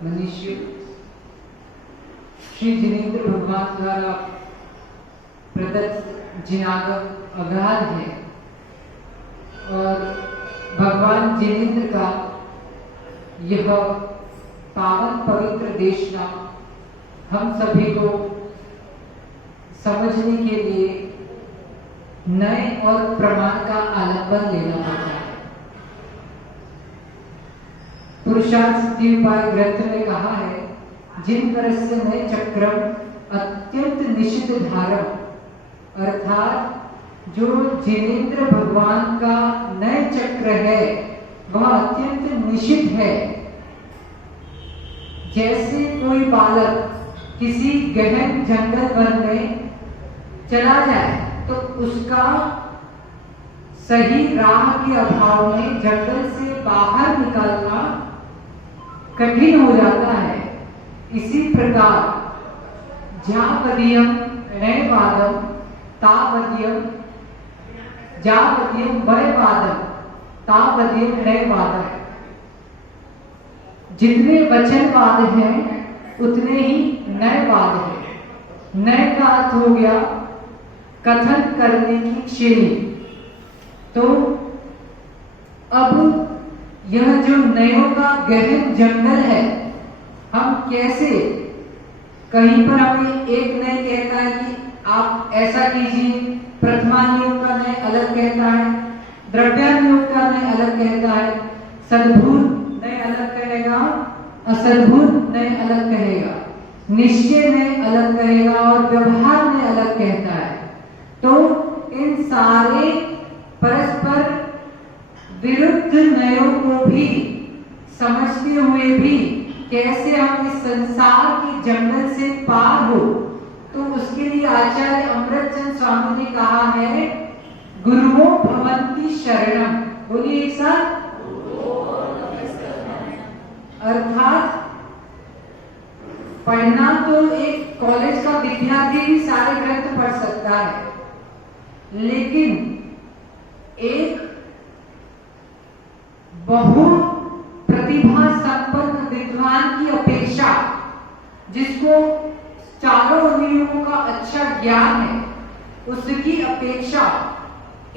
मनुष्य श्री जिनेंद्र भगवान द्वारा प्रदत्त जिनागत अगाध है और भगवान जिनेंद्र का यह पावन पवित्र देशना हम सभी को समझने के लिए नए और प्रमाण का आलंबन लेना पड़ता है। पुरुषार्थ सिद्धि उपाय ग्रंथ में कहा है, जिन तरह से नए चक्रम अत्यंत निषिद्ध धारम, अर्थात जो जिनेंद्र भगवान का नए चक्र है वह अत्यंत निषिद्ध है। जैसे कोई बालक किसी गहन जंगल वन में चला जाए तो उसका सही राह के अभाव में जंगल से बाहर निकलना कठिन हो जाता है। इसी प्रकार जावदीयम नैवादम तावदीयम जावदीयम वैवादम तावदीयम नैवादम, जितने वचनवाद हैं उतने ही नैवाद है। नय का अर्थ हो गया कथन करने की शैली। तो अब यह जो नयों का गहन जंगल है, हम कैसे, कहीं पर हमें एक नय कहता है कि आप ऐसा कीजिए, प्रथमानियोग का नय अलग कहता है, द्रव्यानियोग का नय अलग कहता है, सद्भूत नय अलग कहेगा, असद्भूत नय अलग कहेगा, निश्चय नय अलग कहेगा और व्यवहार नय अलग कहता है। तो इन सारे परस्पर विरुद्ध नयों को भी समझते हुए भी कैसे हम इस संसार के जंगल से पार हो, तो उसके लिए आचार्य अमृतचंद स्वामी ने कहा है, गुरुओं भवन्ति शरणम। बोलिए एक साथ, अर्थात पढ़ना तो एक कॉलेज का विद्यार्थी भी सारे ग्रंथ पढ़ सकता है, लेकिन एक बहु प्रतिभा संपन्न विद्वान की अपेक्षा, जिसको चारों नियमों का अच्छा ज्ञान है, उसकी अपेक्षा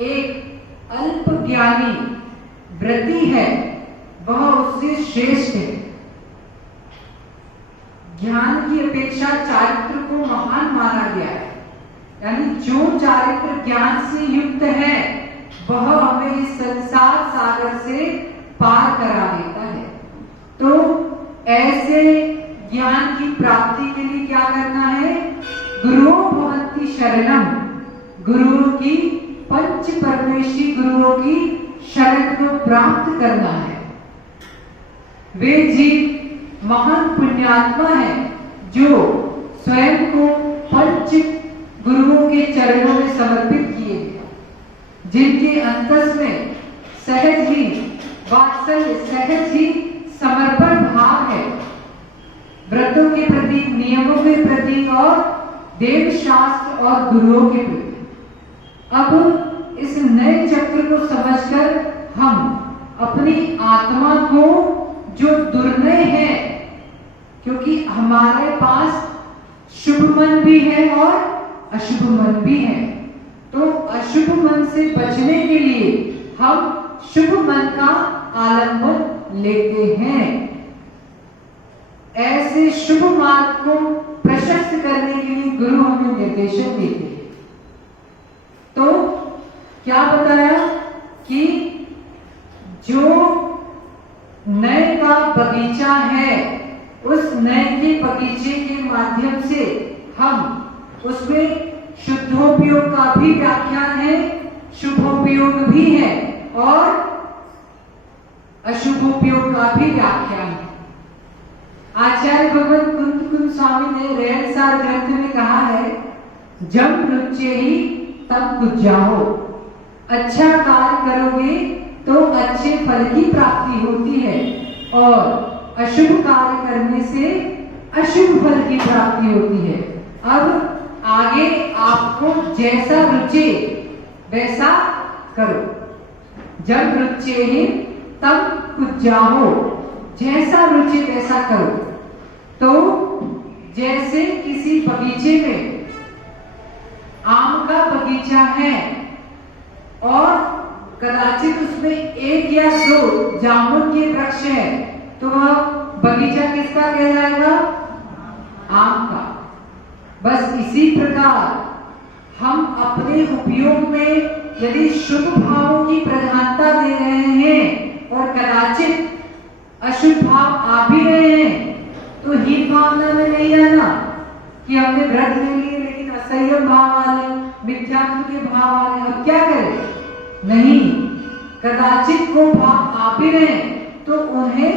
एक अल्प ज्ञानी व्रती है वह उससे श्रेष्ठ है। ज्ञान की अपेक्षा चारित्र को महान माना गया है, यानी जो चारित्र ज्ञान से युक्त है वह हमें इस संसार सागर से पार करा देता है। तो ऐसे ज्ञान की प्राप्ति के लिए क्या करना है? गुरुओं भवन्ति शरणम, गुरुओं की, पंच परमेश्वरी गुरुओं की शरण को प्राप्त करना है। वे जीव महान पुण्यात्मा है जो स्वयं को पंच गुरुओं के चरणों में समर्पित किए, जिनके अंतस में सहज ही वात्सल्य, सहज ही समर्पण भाव है, व्रतों के प्रति, नियमों के प्रति और देव शास्त्र और गुरुओं के प्रति। अब इस नए चक्र को समझकर हम अपनी आत्मा को, जो दुर्नय है, क्योंकि हमारे पास शुभ मन भी है और अशुभ मन भी है, तो अशुभ मन से बचने के लिए हम शुभ मन का आलंबन लेते हैं। ऐसे शुभ मार्ग को प्रशस्त करने के लिए गुरु हमें निर्देशन देते हैं। तो क्या बताया कि जो नए का बगीचा है, उस नए के बगीचे के माध्यम से हम उसमें शुद्धोपयोग का भी व्याख्यान है, शुभोपयोग भी है और अशुभोपयोग का भी व्याख्यान है। आचार्य भगवत कुंत स्वामी ने रेणसार ग्रंथ में कहा है, जब रुचे ही तब कुछ जाओ, अच्छा कार्य करोगे तो अच्छे फल की प्राप्ति होती है और अशुभ कार्य करने से अशुभ फल की प्राप्ति होती है। अब आगे आपको जैसा रुचे वैसा करो। जब रुचे ही तब कुछ जाओ, जैसा रुचे वैसा करो। तो जैसे किसी बगीचे में आम का बगीचा है और कदाचित उसमें एक या दो जामुन के वृक्ष है, तो वह बगीचा किसका कहलाएगा? आम का। बस इसी प्रकार हम अपने उपयोग में यदि शुभ भावों की प्रधानता दे रहे हैं और कदाचित अशुभ भाव आ भी रहे हैं, तो हीन भावना में नहीं आना कि हमने व्रत ले लिए लेकिन असंयम भाव आ रहे, मिथ्यात्व के भाव आ रहे, अब क्या करें? नहीं, कदाचित वो भाव आ भी रहे तो उन्हें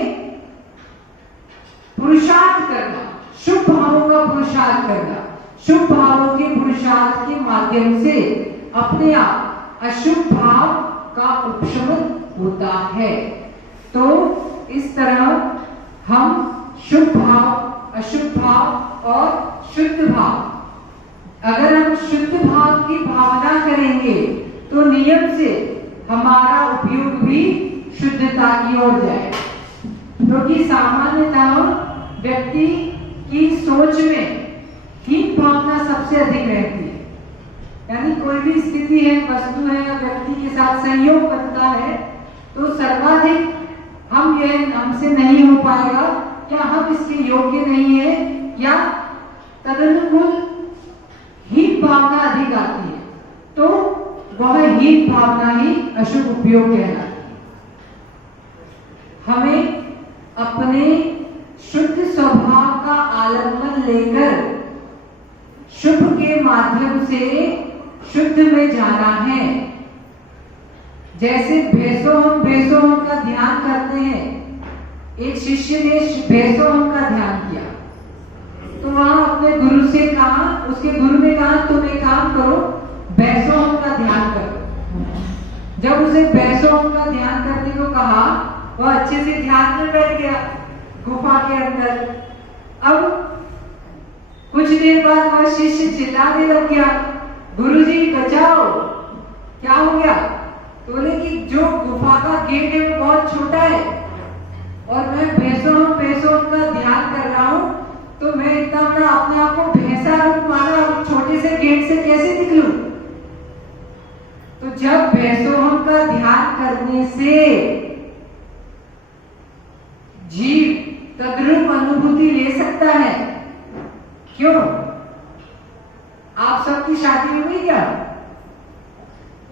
पुरुषार्थ करना, शुभ भावों का पुरुषार्थ करना, शुभ भावों के पुरुषार्थ के माध्यम से अपने आप अशुभ भाव का उपशमन होता है। तो इस तरह हम शुभ भाव, अशुभ भाव और शुद्ध भाव, अगर हम शुद्ध भाव की भावना करेंगे तो नियम से हमारा उपयोग भी शुद्धता की ओर जाए। क्योंकि सामान्यतः व्यक्ति की सोच में हीन भावना सबसे अधिक रहती है। यानी कोई भी स्थिति है, वस्तु है या व्यक्ति के साथ संयोग बनता है तो सर्वाधिक हम यह हमसे नहीं हो पाएगा या हम इसके योग्य नहीं है या तदनुकूल हीन भावना अधिक आती है, तो वह हीन भावना ही अशुभ उपयोग कहलाती है। हमें अपने शुद्ध स्वभाव का आलंबन लेकर शुभ के माध्यम से शुद्ध में जाना है। जैसे भेसोहम का ध्यान करते हैं, एक शिष्य ने भेसोहम का ध्यान किया तो वहां अपने गुरु से कहा, उसके गुरु ने कहा तुम एक काम करो, भेसोहम का ध्यान करो। जब उसे भेसोहम का ध्यान करने को कहा, वह अच्छे से ध्यान में बैठ गया गुफा के अंदर। अब कुछ देर बाद वह शिष्य चिल्लाने लग गया, गुरुजी बचाओ। क्या हो गया? तो बोले कि जो गुफा का गेट है वो बहुत छोटा है और मैं भैंसों का ध्यान कर रहा हूं, तो मैं इतना बड़ा अपने आप को भैंसा रूप माना, छोटे से गेट से कैसे निकलूं? तो जब भैंसों का ध्यान करने से जीव तद्रूप अनुभूति ले सकता है। क्यों? आप सबकी शादी हुई क्या?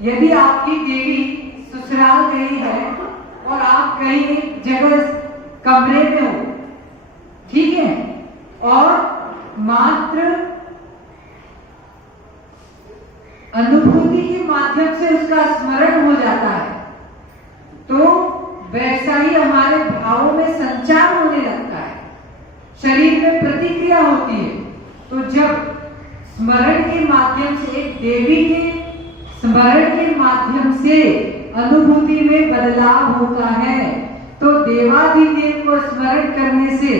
यदि आपकी देवी ससुराल गई है और आप कहीं जगह कमरे में हो, ठीक है, और मात्र अनुभूति के माध्यम से उसका स्मरण हो जाता है, तो वैसा ही हमारे भावों में संचार होने लगता है, शरीर में प्रतिक्रिया होती है। तो जब स्मरण के माध्यम से, एक देवी के स्मरण के माध्यम से अनुभूति में बदलाव होता है, तो देवाधिदेव को स्मरण करने से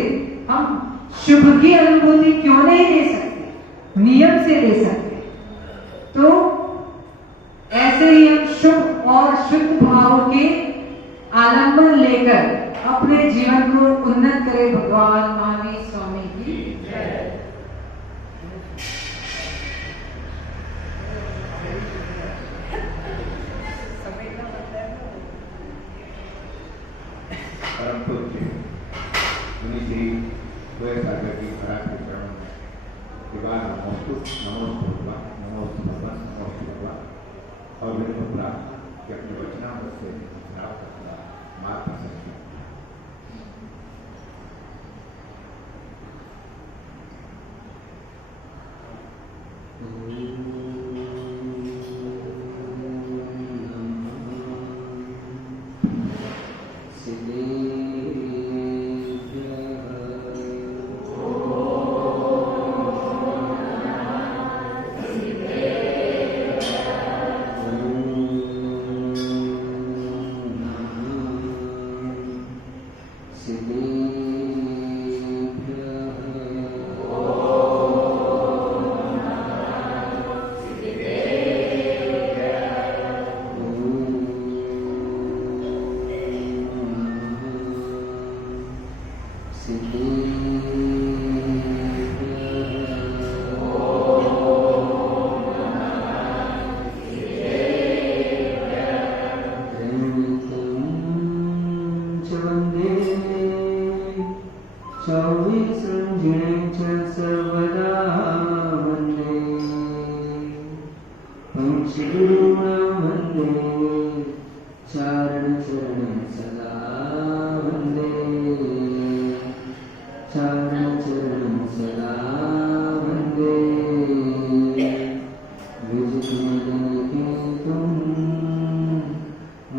हम शुभ की अनुभूति क्यों नहीं ले सकते? नियम से ले सकते। तो ऐसे ही हम शुभ और शुद्ध भाव के आलंबन लेकर अपने जीवन को उन्नत करें। भगवान महावीर स्वामी की जय। परम पूज्य मुनि श्री गोयल सागर की खराब के चरणों में विवाह नमोस्तु भगवान, नमोस्तु भगवान, नमोस्तु भगवान। और मेरे पुत्रा कि अपने वचनामृत से चुनाव करना मार्ग कर सकते हैं। Siddhi चौविसञ्जिणे च सर्वदा वन्दे पंचगुरूणां वन्दे चारणचरणं सदा वन्दे चारणचरणं सदा वन्दे विजितमदनकेतुं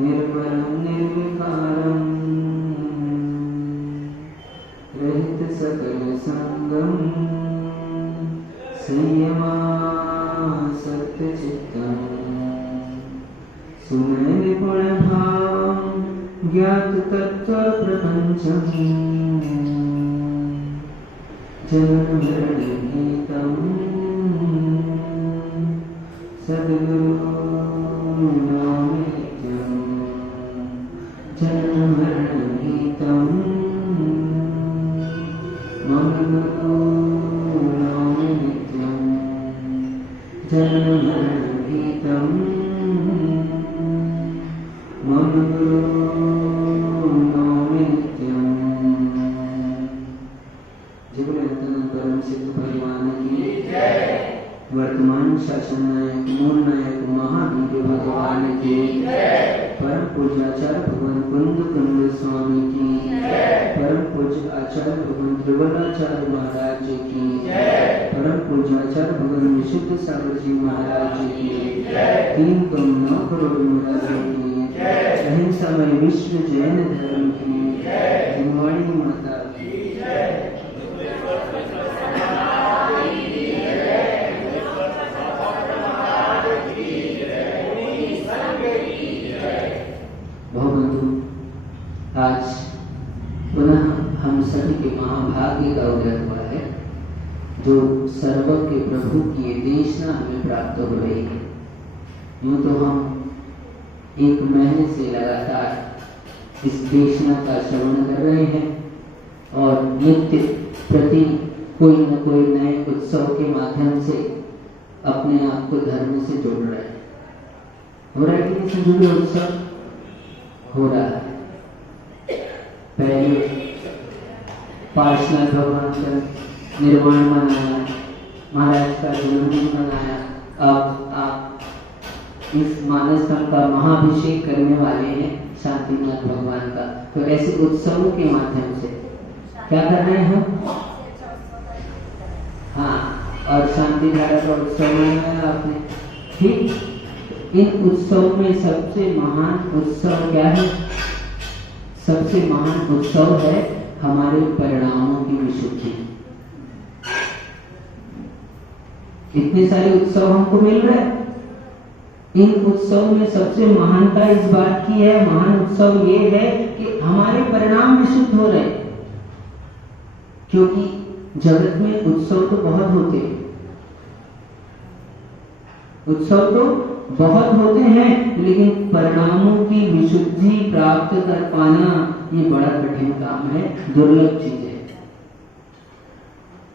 निर्मलं निर्विकारम् रहित सकल संगम संयमा सत्यचित्तम सुमय निपुण भाव ज्ञात तत्व प्रपंचम जन्म मरण गीतम सद्गुरु नामेत्यम जन्म मरण गीतम मम गुरु नाम नित्यं जन्म मरण गीतं मम गुरु नाम नित्यं जगन्नाथ परम सिद्ध भगवान की जय। वर्तमान शासन नायक मूल नायक महावीर भगवान की जय। परम पूज्य आचार्य भगवान कुंद कुंद स्वामी की जय। परम पूज्य आचार्य भगवान त्रिवलाचार्य महाराज जी की जय। परम पूज्य आचार्य भगवान विशुद्ध सागर जी महाराज जी की जय। 3 करोड़ मुरारी की जय। अहिंसामय विश्व जैन धर्म की जय। जिनवाणी माता की जय। बहुबंधु, आज पुनः हम सभी के महाभाग्य का उदय हुआ है जो सर्वज्ञ प्रभु की ये देशना हमें प्राप्त हो रही है। यूं तो हम 1 महीने से लगातार इस देशना का श्रवण कर रहे हैं और नित्य प्रति कोई न कोई नए उत्सव के माध्यम से अपने आप को धर्म से जोड़ रहे हैं। हो रहा है कि नहीं संजोगे उत्सव? हो रहा है। पहले पार्श्वनाथ भगवान का निर्वाण मनाया, महाराज का जन्मदिन मनाया, अब आप इस मानसतम का महाभिषेक करने वाले हैं शांतिनाथ भगवान का। तो ऐसे उत्सवों के माध्यम से क्या कर रहे हैं हम? हाँ, और शांति धारा का उत्सव मनाया आपने, ठीक। इन उत्सव में सबसे महान उत्सव क्या है? सबसे महान उत्सव है हमारे परिणामों की विशुद्धि। इतने सारे उत्सव हमको मिल रहे हैं, इन उत्सव में सबसे महानता इस बात की है, महान उत्सव ये है कि हमारे परिणाम विशुद्ध हो रहे हैं। क्योंकि जगत में उत्सव तो बहुत होते हैं, उत्सव तो बहुत होते हैं, लेकिन परिणामों की विशुद्धि प्राप्त कर पाना ये बड़ा कठिन काम है, दुर्लभ चीज है।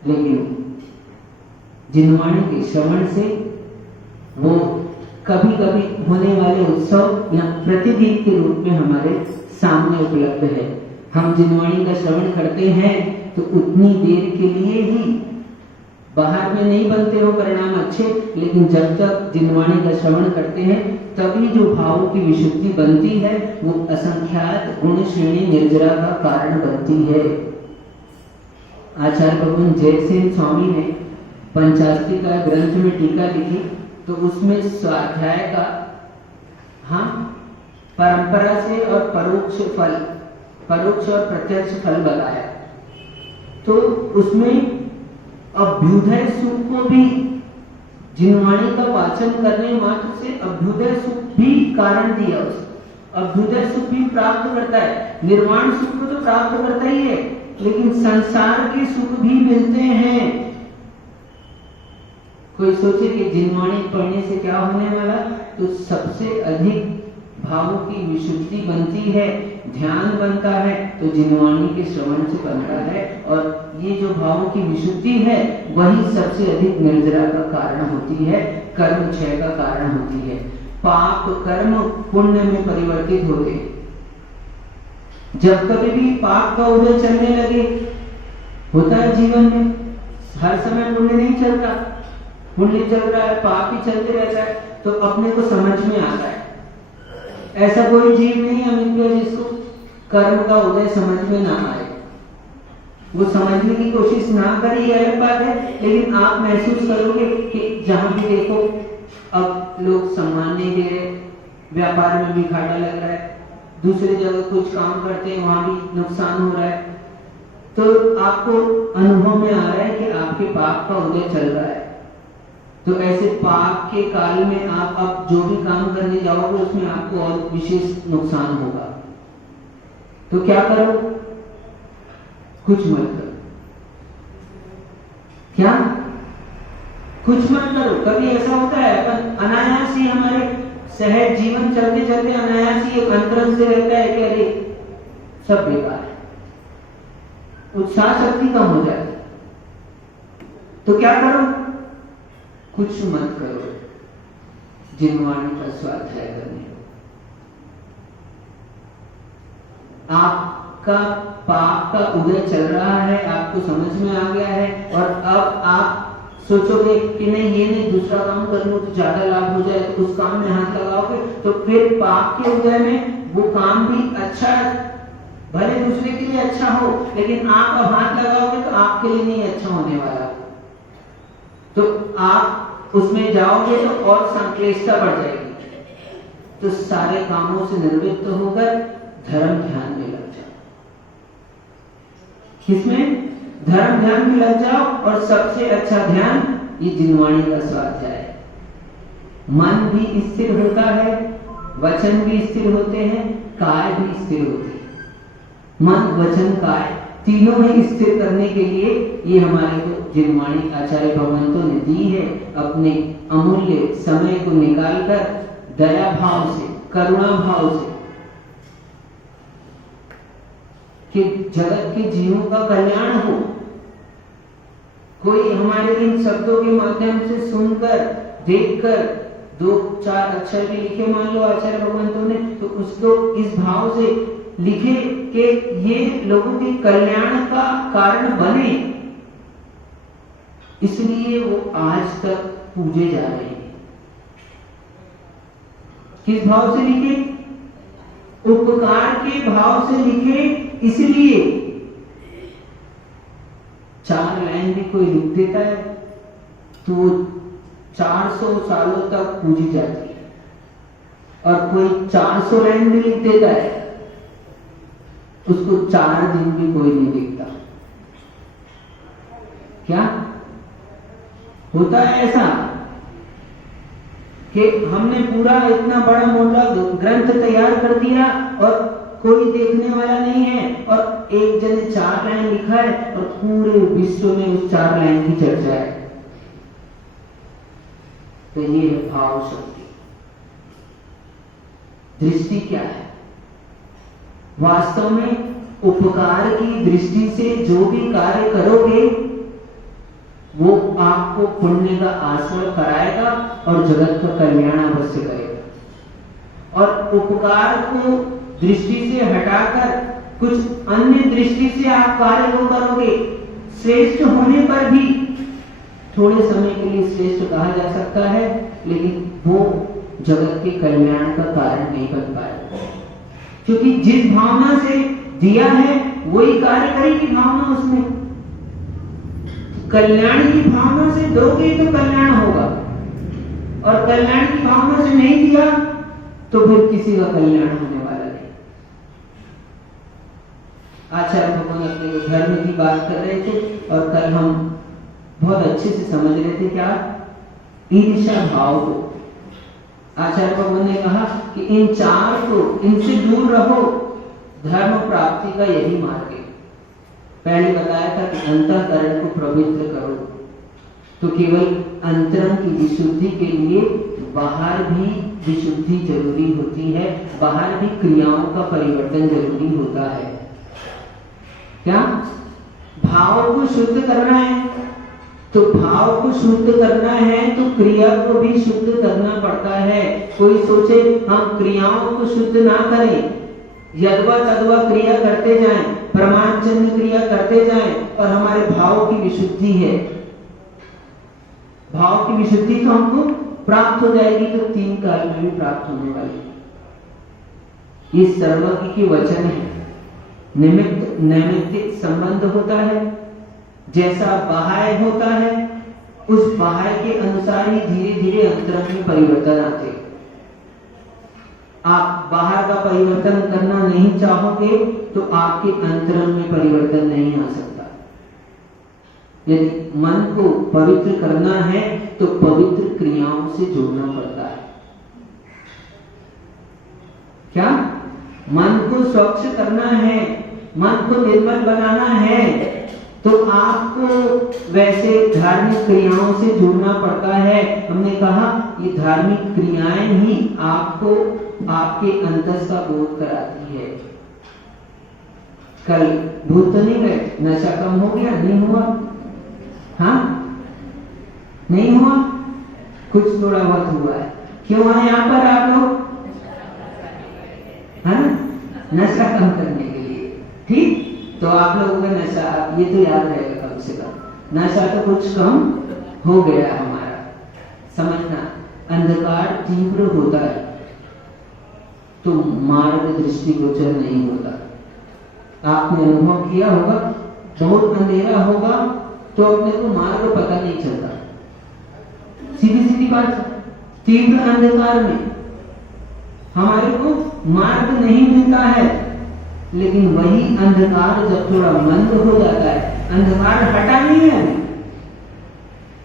लेकिन जिनवाणी के श्रवण से वो कभी कभी होने वाले उत्सव या प्रतिदिन के रूप में हमारे सामने उपलब्ध है। हम जिनवाणी का श्रवण करते हैं तो उतनी देर के लिए ही, बाहर में नहीं बनते हो परिणाम अच्छे, लेकिन जब तक जिनवाणी का श्रवण करते हैं तभी जो भावों की विशुद्धि बनती है वो असंख्यात गुण श्रेणी निर्जरा का कारण बनती है। आचार्य भगवान जयसेन स्वामी ने पंचास्त्री का ग्रंथ में टीका लिखी तो उसमें स्वाध्याय का परंपरा से और परोक्ष और प्रत्यक्ष फल बताया। तो उसमें अभ्युदय सुख को भी, जिनवाणी का वाचन करने मात्र से अभ्युदय सुख भी कारण दिया, अभ्युदय सुख भी प्राप्त करता है। निर्वाण सुख को तो प्राप्त करता ही है, लेकिन संसार के सुख भी मिलते हैं। कोई सोचे कि जिनवाणी पढ़ने से क्या होने वाला, तो सबसे अधिक भावों की विशुद्धि बनती है, ध्यान बनता है तो जिनवाणी के श्रवण से बनता है। और ये जो भावों की विशुद्धि है वही सबसे अधिक निर्जरा का कारण होती है, कर्म क्षय का कारण होती है। पाप कर्म पुण्य में परिवर्तित होते। जब कभी भी पाप का उदय चलने लगे होता है जीवन में, हर समय पुण्य नहीं चलता, पुण्य चल रहा है, पाप ही चलते रहता है, तो अपने को समझ में आता है। ऐसा कोई जीव नहीं है अमित भैया जिसको कर्म का उदय समझ में ना आए। वो समझने की कोशिश ना करे ये अलग बात है, लेकिन आप महसूस करोगे कि जहां भी देखो अब लोग सम्मान नहीं दे रहे, व्यापार में भी घाटा लग रहा है, दूसरी जगह कुछ काम करते हैं वहां भी नुकसान हो रहा है, तो आपको अनुभव में आ रहा है कि आपके पाप का उदय चल रहा है। तो ऐसे पाप के काल में आप अब जो भी काम करने जाओगे उसमें आपको और विशेष नुकसान होगा। तो क्या करो? कुछ मत करो। क्या? कुछ मत करो। कभी ऐसा होता है अपन अनायास ही हमारे सहज जीवन चलते चलते अनायास ही एक अंतरंग से रहता है कि अरे सब बेकार है, उत्साह शक्ति कम हो जाती। तो क्या करो? कुछ मत करो, जिनवाणी का स्वाध्याय करने। आपका पाप का उदय चल रहा है, आपको समझ में आ गया है, और अब आप सोचोगे कि नहीं ये नहीं दूसरा काम कर लूं तो ज्यादा लाभ हो जाए, तो उस काम में हाथ लगाओगे, तो फिर पाप के उदय में वो काम भी अच्छा, भले दूसरे के लिए अच्छा हो, लेकिन आप अब हाथ लगाओगे तो आपके लिए नहीं अच्छा होने वाला। तो आप उसमें जाओगे तो और संक्लेशता बढ़ जाएगी। तो सारे कामों से निवृत्त होकर धर्म ध्यान में लग जाओ। किसमें? धर्म ध्यान में लग जाओ। और सबसे अच्छा ध्यान ये जिनवाणी का स्वाध्याय है। मन भी स्थिर होता है, वचन भी स्थिर होते हैं, काय भी स्थिर होती है। मन, वचन, काय तीनों ही स्थिर करने के लिए ये हमारे को जिनवाणी आचार्य भगवंतों ने दी है। अपने अमूल्य समय को निकालकर दया भाव से, करुणा भाव से, कि जगत के जीवों का कल्याण हो। कोई हमारे इन शब्दों के माध्यम से सुनकर, देखकर 2-4 अक्षर भी लिखे मान लो आचार्य भगवंतों ने, तो उसको इस भाव से लिखे कि ये लोगों के कल्याण का कारण बने, इसलिए वो आज तक पूजे जा रहे हैं। किस भाव से लिखे? उपकार के भाव से लिखे। इसलिए 4 लाइन भी कोई लिख देता है तो 400 सालों तक पूजी जाती है, और कोई 400 लाइन भी लिख देता है उसको 4 दिन भी कोई नहीं दिखता। क्या होता है ऐसा कि हमने पूरा इतना बड़ा मोटा ग्रंथ तैयार कर दिया और कोई देखने वाला नहीं है, और एक जने 4 लाइन लिखा है और पूरे विश्व में उस 4 लाइन की चर्चा है। तो ये है भाव शक्ति। दृष्टि क्या है? वास्तव में उपकार की दृष्टि से जो भी कार्य करोगे वो आपको पुण्य का आश्रय कराएगा और जगत का कल्याण अवश्य करेगा। और उपकार को दृष्टि से हटाकर कुछ अन्य दृष्टि से आप कार्य को करोगे, श्रेष्ठ होने पर भी थोड़े समय के लिए श्रेष्ठ कहा जा सकता है, लेकिन वो जगत के कल्याण का कारण नहीं बन पाएगा। क्योंकि जिस भावना से दिया है वही कार्य करेगी भावना उसमें। कल्याण की भावना से दोगे तो कल्याण होगा, और कल्याण की भावना से नहीं दिया तो फिर किसी का कल्याण होने वाला नहीं। आचार्य भगवान अपने धर्म की बात कर रहे थे, और कल हम बहुत अच्छे से समझ रहे थे क्या? ईर्ष्या भाव को। आचार्य भगवान ने कहा कि इन 4 को, इनसे दूर रहो, धर्म प्राप्ति का यही मार्ग है। पहले बताया था कि अंतःकरण को पवित्र करो, तो केवल अंतरंग की विशुद्धि के लिए बाहर भी विशुद्धि जरूरी होती है, बाहर भी क्रियाओं का परिवर्तन जरूरी होता है। क्या? भाव को शुद्ध करना है, तो भाव को शुद्ध करना है तो क्रिया को भी शुद्ध करना पड़ता है। कोई सोचे हम क्रियाओं को शुद्ध ना करें, यदवा तदवा क्रिया करते जाएं, प्रमाण चिन्ह क्रिया करते जाएं और हमारे भाव की विशुद्धि है, भाव की विशुद्धि तो हमको प्राप्त हो जाएगी, तो 3 काल में भी प्राप्त होने वाली। ये सर्वज्ञ की वचन है। निमित्त नैमित्तिक संबंध होता है, जैसा बाह्य होता है उस बाह्य के अनुसार ही धीरे धीरे अंतरंग में परिवर्तन आते। आप बाहर का परिवर्तन करना नहीं चाहोगे तो आपके अंतरंग में परिवर्तन नहीं आ सकता। यदि मन को पवित्र करना है तो पवित्र क्रियाओं से जोड़ना पड़ता है। क्या मन को स्वच्छ करना है, मन को निर्मल बनाना है, तो आपको वैसे धार्मिक क्रियाओं से जुड़ना पड़ता है। हमने कहा ये धार्मिक क्रियाएं ही आपको आपके अंतस का बोध कराती है। कल भूल तो नहीं गए, नशा कम हो गया? नहीं हुआ? हाँ, नहीं हुआ, कुछ थोड़ा बहुत हुआ है। क्यों है यहाँ पर आप लोग? है ना, नशा कम करने के लिए। ठीक, तो आप लोगों का नशा ये तो याद रहेगा कम से कम, नशा तो कुछ कम हो गया हमारा। समझना, अंधकार तीव्र होता है तो मार्ग दृष्टिगोचर नहीं होता। आपने अनुभव किया होगा, बहुत अंधेरा होगा तो अपने को मार्ग पता नहीं चलता। सीधी सीधी बात, तीव्र अंधकार में हमारे को मार्ग नहीं मिलता है, लेकिन वही अंधकार जब थोड़ा मंद हो जाता है, अंधकार हटा नहीं है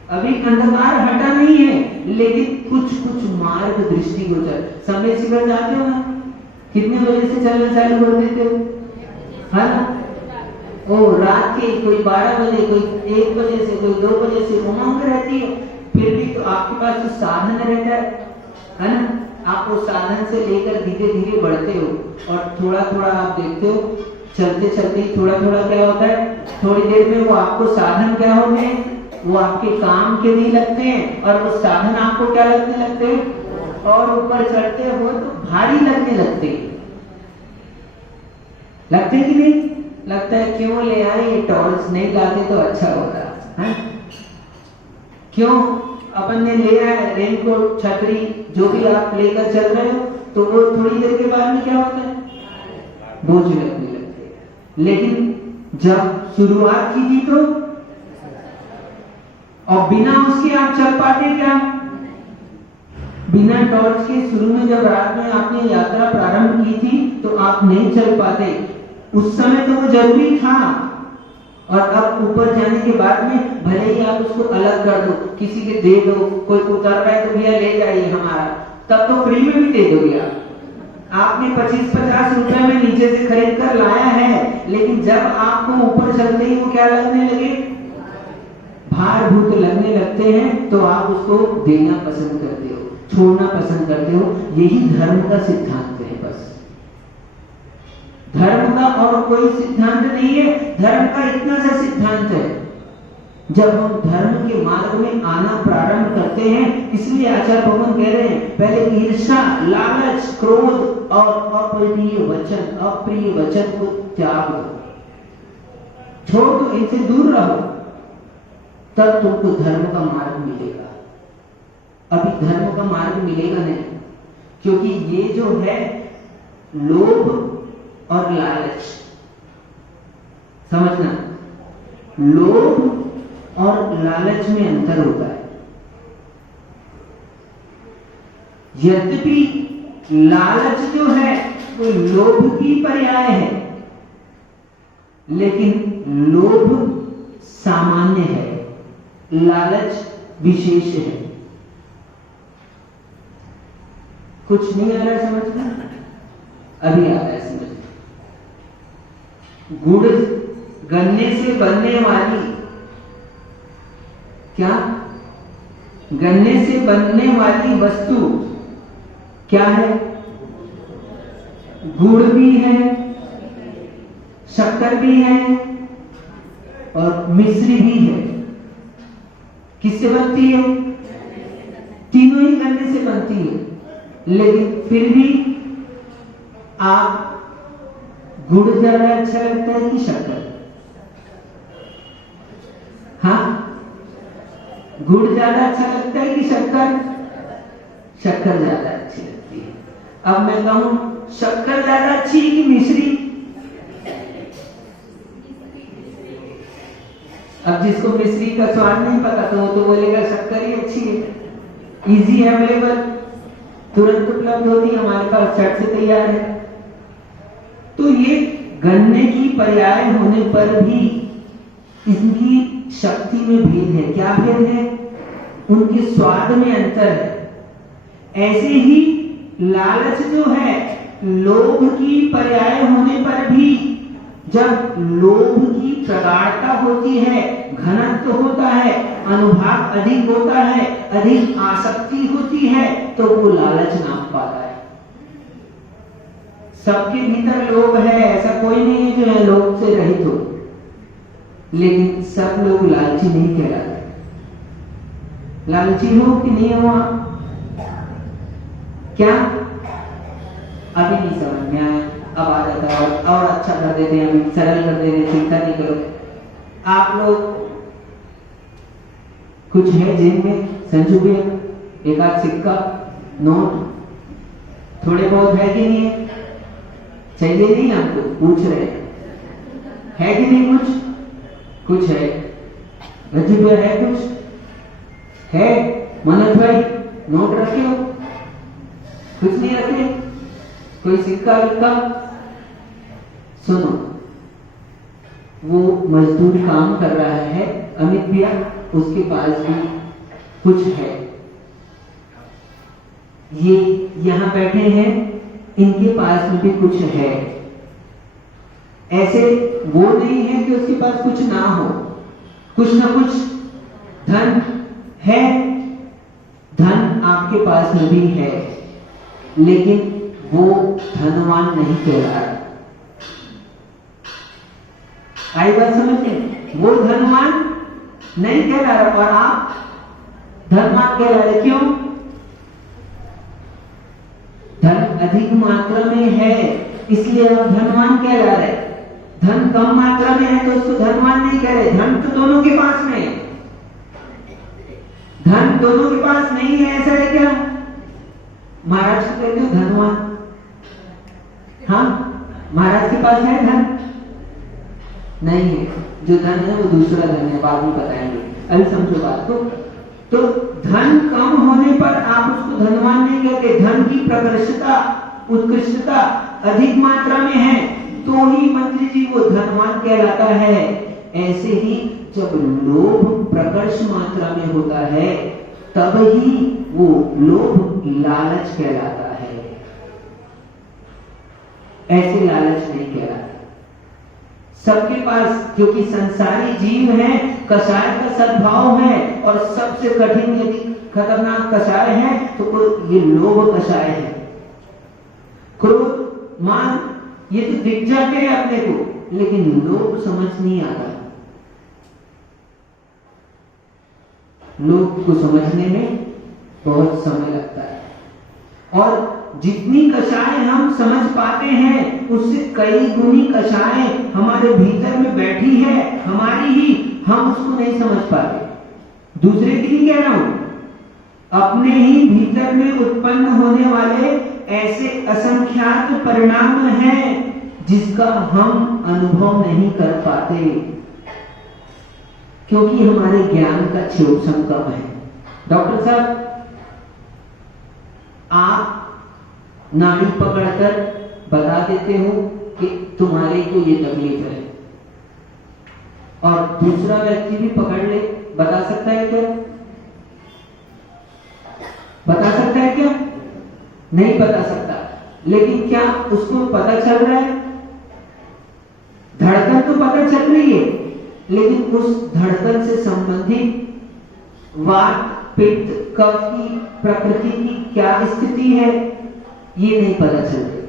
अभी अंधकार हटा नहीं है, लेकिन कुछ कुछ मार्ग दृष्टिगोचर। समय सिगर जाते हो ना, कितने बजे से चलना चालू कर देते हो? है ना, ओ रात के कोई 12 बजे, कोई 1 बजे से, कोई 2 बजे से उमंग रहती है। फिर भी तो आपके पास तो साधन रहता है ना, आप वो साधन से लेकर धीरे धीरे बढ़ते हो और थोड़ा थोड़ा आप देखते हो, चलते चलते थोड़ा थोड़ा क्या होता है, थोड़ी देर में वो आपको साधन क्या होते हैं, वो आपके काम के लिए लगते हैं और वो साधन आपको क्या लगने लगते हैं, और ऊपर चढ़ते हो तो भारी लगने लगते हैं। लगते कि नहीं लगता है? क्यों ले आए ये टॉर्च, नहीं लाते तो अच्छा होता है। क्यों अपन ने ले आया रेनकोट, छतरी, जो भी आप लेकर चल रहे हो, तो वो थोड़ी देर के बाद में क्या होता है, बोझ लगने लगते हैं। लेकिन जब शुरुआत की थी तो, और बिना उसके आप चल पाते क्या? बिना टॉर्च के शुरू में जब रात में आपने यात्रा प्रारंभ की थी तो आप नहीं चल पाते। उस समय तो वो जरूरी था, और अब ऊपर जाने के बाद में भले ही आप उसको अलग कर दो, किसी के दे दो, कोई उतर रहा है तो भैया ले जाइए हमारा, तब तो फ्री में भी दे दोगे आपने 25-50 रुपए में नीचे से खरीद कर लाया है, लेकिन जब आपको ऊपर चलते ही वो क्या लगने लगे, भारभूत लगने लगते हैं, तो आप उसको देना पसंद करते हो, छोड़ना पसंद करते हो। यही धर्म का सिद्धांत है। बस धर्म का और कोई सिद्धांत नहीं है, धर्म का इतना सा सिद्धांत है। जब हम धर्म के मार्ग में आना प्रारंभ करते हैं, इसलिए आचार्य भगवान कह रहे हैं, पहले ईर्ष्या, लालच, क्रोध और अप्रिय वचन को त्याग दो, छोड़ दो, इनसे दूर रहो, तब तुमको धर्म का मार्ग मिलेगा। अभी धर्म का मार्ग मिलेगा नहीं, क्योंकि ये जो है लोभ और लालच, समझना, लोभ और लालच में अंतर होता है। यद्यपि लालच जो है वो लोभ की पर्याय है, लेकिन लोभ सामान्य है, लालच विशेष है। कुछ नहीं आ रहा समझना? अभी आ रहा है समझ। गुड़ गन्ने से बनने वाली, क्या गन्ने से बनने वाली वस्तु क्या है? गुड़ भी है, शक्कर भी है और मिश्री भी है। किससे बनती है? तीनों ही गन्ने से बनती है, लेकिन फिर भी आप गुड़ ज्यादा अच्छा लगता है कि शक्कर? हाँ, गुड़ ज्यादा अच्छा लगता है कि शक्कर? शक्कर ज्यादा अच्छी लगती है। अब मैं कहूं शक्कर ज्यादा अच्छी है कि मिश्री? अब जिसको मिश्री का स्वाद नहीं पता तो वो तो बोलेगा शक्कर ही अच्छी है। इजी अवेलेबल, तुरंत उपलब्ध होती है, हमारे पास झट से तैयार है। तो ये गन्ने की पर्याय होने पर भी इनकी शक्ति में भेद है। क्या भेद है? उनके स्वाद में अंतर है। ऐसे ही लालच जो है, लोभ की पर्याय होने पर भी जब लोभ की प्रगाढ़ता होती है, घनत्व होता है, अनुभाग अधिक होता है, अधिक आसक्ति होती है, तो वो लालच नाम पाता है। सबके भीतर लोभ है, ऐसा कोई नहीं है जो है लोभ से रहित हो, लेकिन सब लोग लालची नहीं कहलाते। लालची हो कि नहीं हो आप? क्या अभी नहीं समझ में आया? अब आ जाता है और अच्छा कर देते हैं, अभी सरल कर देते हैं, चिंता नहीं करो। आप लोग कुछ है जेब में? संजू भी एक आध सिक्का नोट थोड़े बहुत है कि नहीं है? चाहिए नहीं आपको? पूछ रहे है कि नहीं? कुछ है? रजू भैया है कुछ? है? मनोज भाई नोट रखे हो? कुछ नहीं रखे? कोई सिक्का विक्का? सुनो, वो मजदूर काम कर रहा है अमित भैया, उसके पास भी कुछ है। ये यहां बैठे हैं, इनके पास में भी कुछ है। ऐसे वो नहीं है कि उसके पास कुछ ना हो, कुछ ना कुछ धन है। धन आपके पास में भी है, लेकिन वो धनवान नहीं कहला रहा। आई बात समझ में? वो धनवान नहीं कहला रहा और आप धनवान कहला रहे। क्यों? धन अधिक मात्रा में है इसलिए आप धनवान कहला रहे। धन कम मात्रा में है तो उसको धनवान नहीं कह रहे। धन तो दोनों के पास में है। धन दोनों के पास नहीं है, ऐसा है क्या? महाराज को कहते हो धनवान? हाँ, महाराज के पास है धन? नहीं है। जो धन है वो दूसरा धन है, बाद में बताएंगे। अभी समझो बात को। तो धन कम होने पर आप उसको धनवान नहीं कहते। धन की प्रकृष्टता, उत्कृष्टता अधिक मात्रा में है तो ही मंत्री जी वो धनवान कहलाता है। ऐसे ही जब लोभ प्रकर्ष मात्रा में होता है तब ही वो लोभ लालच कहलाता है। ऐसे लालच नहीं कहलाता। सबके पास, क्योंकि संसारी जीव है, कषाय का सद्भाव है और सबसे कठिन यदि खतरनाक कषाय है तो ये लोभ कषाय है। क्रोध, मान ये तो दिख जाते हैं अपने को, लेकिन लोभ समझ नहीं आता। लोग को समझने में बहुत समय लगता है और जितनी कषाय हम समझ पाते हैं उससे कई गुनी कषाय हमारे भीतर में बैठी है, हमारी ही, हम उसको नहीं समझ पाते। दूसरे की नहीं कह रहा हूं, अपने ही भीतर में उत्पन्न होने वाले ऐसे असंख्यात परिणाम हैं जिसका हम अनुभव नहीं कर पाते क्योंकि हमारे ज्ञान का क्षोभसम कम है। डॉक्टर साहब, आप नाड़ी पकड़कर बता देते हो कि तुम्हारे को ये तकलीफ है और दूसरा व्यक्ति भी पकड़ ले, बता सकता है क्या? बता सकता है क्या? नहीं बता सकता। लेकिन क्या उसको पता चल रहा है? धड़कन तो पता चल रही है, लेकिन उस धड़कन से संबंधित वात, पित्त, कफ की प्रकृति की क्या स्थिति है ये नहीं पता चल रही,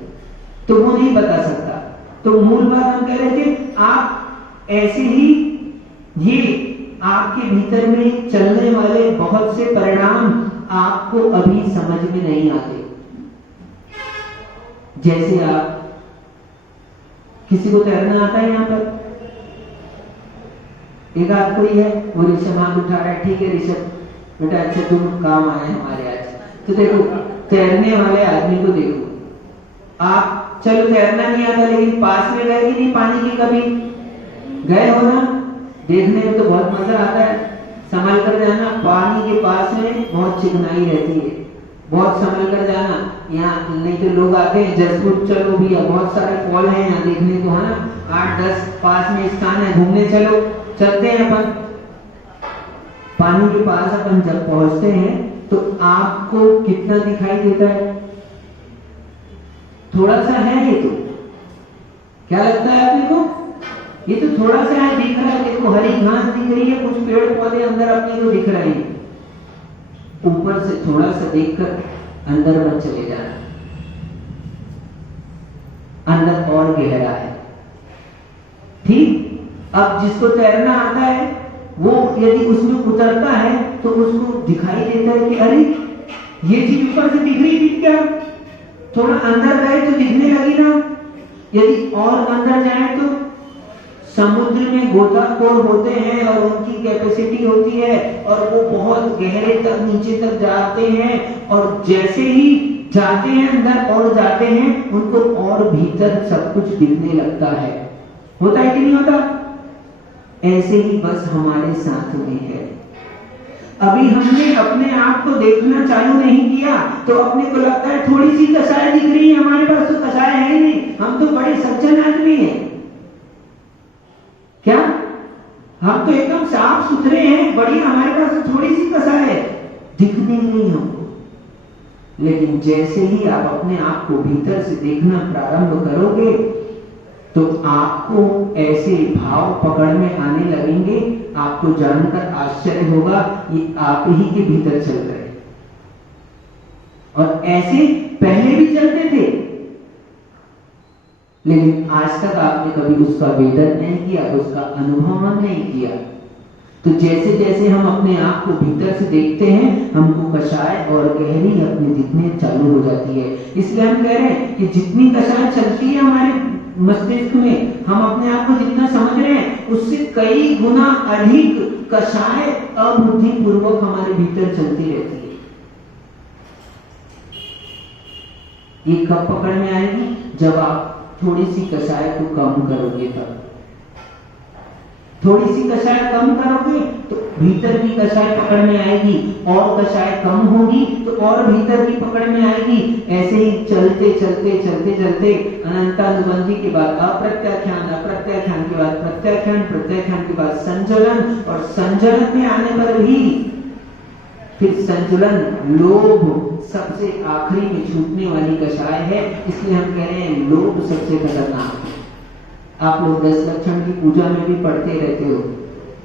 तो वो नहीं बता सकता। तो मूल बात हम कह रहे थे, आप ऐसे ही ये आपके भीतर में चलने वाले बहुत से परिणाम आपको अभी समझ में नहीं आते। जैसे आप किसी को तैरना आता है यहाँ पर? एक आध कोई है? वो ऋषभ हाथ उठा रहा है, ठीक है ऋषभ बेटा, अच्छा तुम काम आए हमारे आज। तो देखो तैरने वाले आदमी को देखो, आप चलो तैरना नहीं आता लेकिन पास में गए कि नहीं पानी के, कभी गए हो ना? देखने में तो बहुत मजा आता है, संभल कर जाना, पानी के पास में बहुत चिकनाई रहती है, बहुत संभल कर जाना। यहाँ नहीं तो लोग आते हैं जसपुर, चलो भैया बहुत सारे फॉल हैं यहाँ देखने को, है ना, 8-10 पास में स्थान है, घूमने चलो, चलते हैं अपन। पानी के पास अपन जब पहुंचते हैं तो आपको कितना दिखाई देता है? थोड़ा सा है ये तो, क्या लगता है आपने को? ये तो थोड़ा सा है, दिख रहा है, देखो हरी घास दिख रही है, कुछ पेड़ पौधे अंदर अपने को दिख रहे हैं। ऊपर से थोड़ा सा देखकर अंदर मत चले जाना, अंदर और गहरा है, ठीक? अब जिसको तैरना आता है वो यदि उसमें उतरता है तो उसको दिखाई देता है कि अरे ये चीज ऊपर से दिख रही थी क्या? थोड़ा अंदर गए तो दिखने लगी ना। यदि और अंदर जाए तो समुद्र में गोताखोर होते हैं और उनकी कैपेसिटी होती है और वो बहुत गहरे तक नीचे तक जाते हैं, और जैसे ही जाते हैं अंदर और जाते हैं उनको और भीतर सब कुछ दिखने लगता है। होता है कि नहीं होता? ऐसे ही बस हमारे साथ में है। अभी हमने अपने आप को देखना चालू नहीं किया तो अपने को लगता है थोड़ी सी कसाय दिख रही है, हमारे पास तो कसाय है ही नहीं, हम तो बड़े सज्जन आदमी हैं। क्या हम तो एकदम साफ सुथरे हैं, बढ़िया, हमारे पास तो थोड़ी सी कसाय है, दिखने नहीं हमको। लेकिन जैसे ही आप अपने आप को भीतर से देखना प्रारंभ करोगे तो आपको ऐसे भाव पकड़ में आने लगेंगे, आपको जानकर आश्चर्य होगा ये आप ही के भीतर चल रहे हैं। और ऐसे पहले भी चलते थे, लेकिन आज तक आपने कभी उसका वेदन नहीं किया, उसका अनुभव नहीं किया। तो जैसे जैसे हम अपने आप को भीतर से देखते हैं, हमको कषाय और गहरी अपने दिखने चालू हो जाती है। इसलिए हम कह रहे हैं कि जितनी कषाय चलती है हमारे मस्तिष्क में, हम अपने आप को जितना समझ रहे हैं उससे कई गुना अधिक कषाय अबुद्धि पूर्वक हमारे भीतर चलती रहती है। ये कब पकड़ में आएगी? जब आप थोड़ी सी कषाय को कम करोगे। तब थोड़ी सी कषाय कम करोगे तो भीतर की कषाय पकड़ में आएगी, और कषाय कम होगी तो और भीतर की पकड़ में आएगी। ऐसे ही चलते चलते चलते चलते अनंतानुबंधी के बाद अप्रत्याख्यान, अप्रत्याख्यान के बाद प्रत्याख्यान, प्रत्याख्यान के बाद संचलन, और संचलन में आने पर भी फिर संचलन, लोभ सबसे आखिरी में छूटने वाली कषाय है। इसलिए हम कह रहे हैं लोभ सबसे खतरनाक है। आप लोग 10 लक्षण की पूजा में भी पढ़ते रहते हो,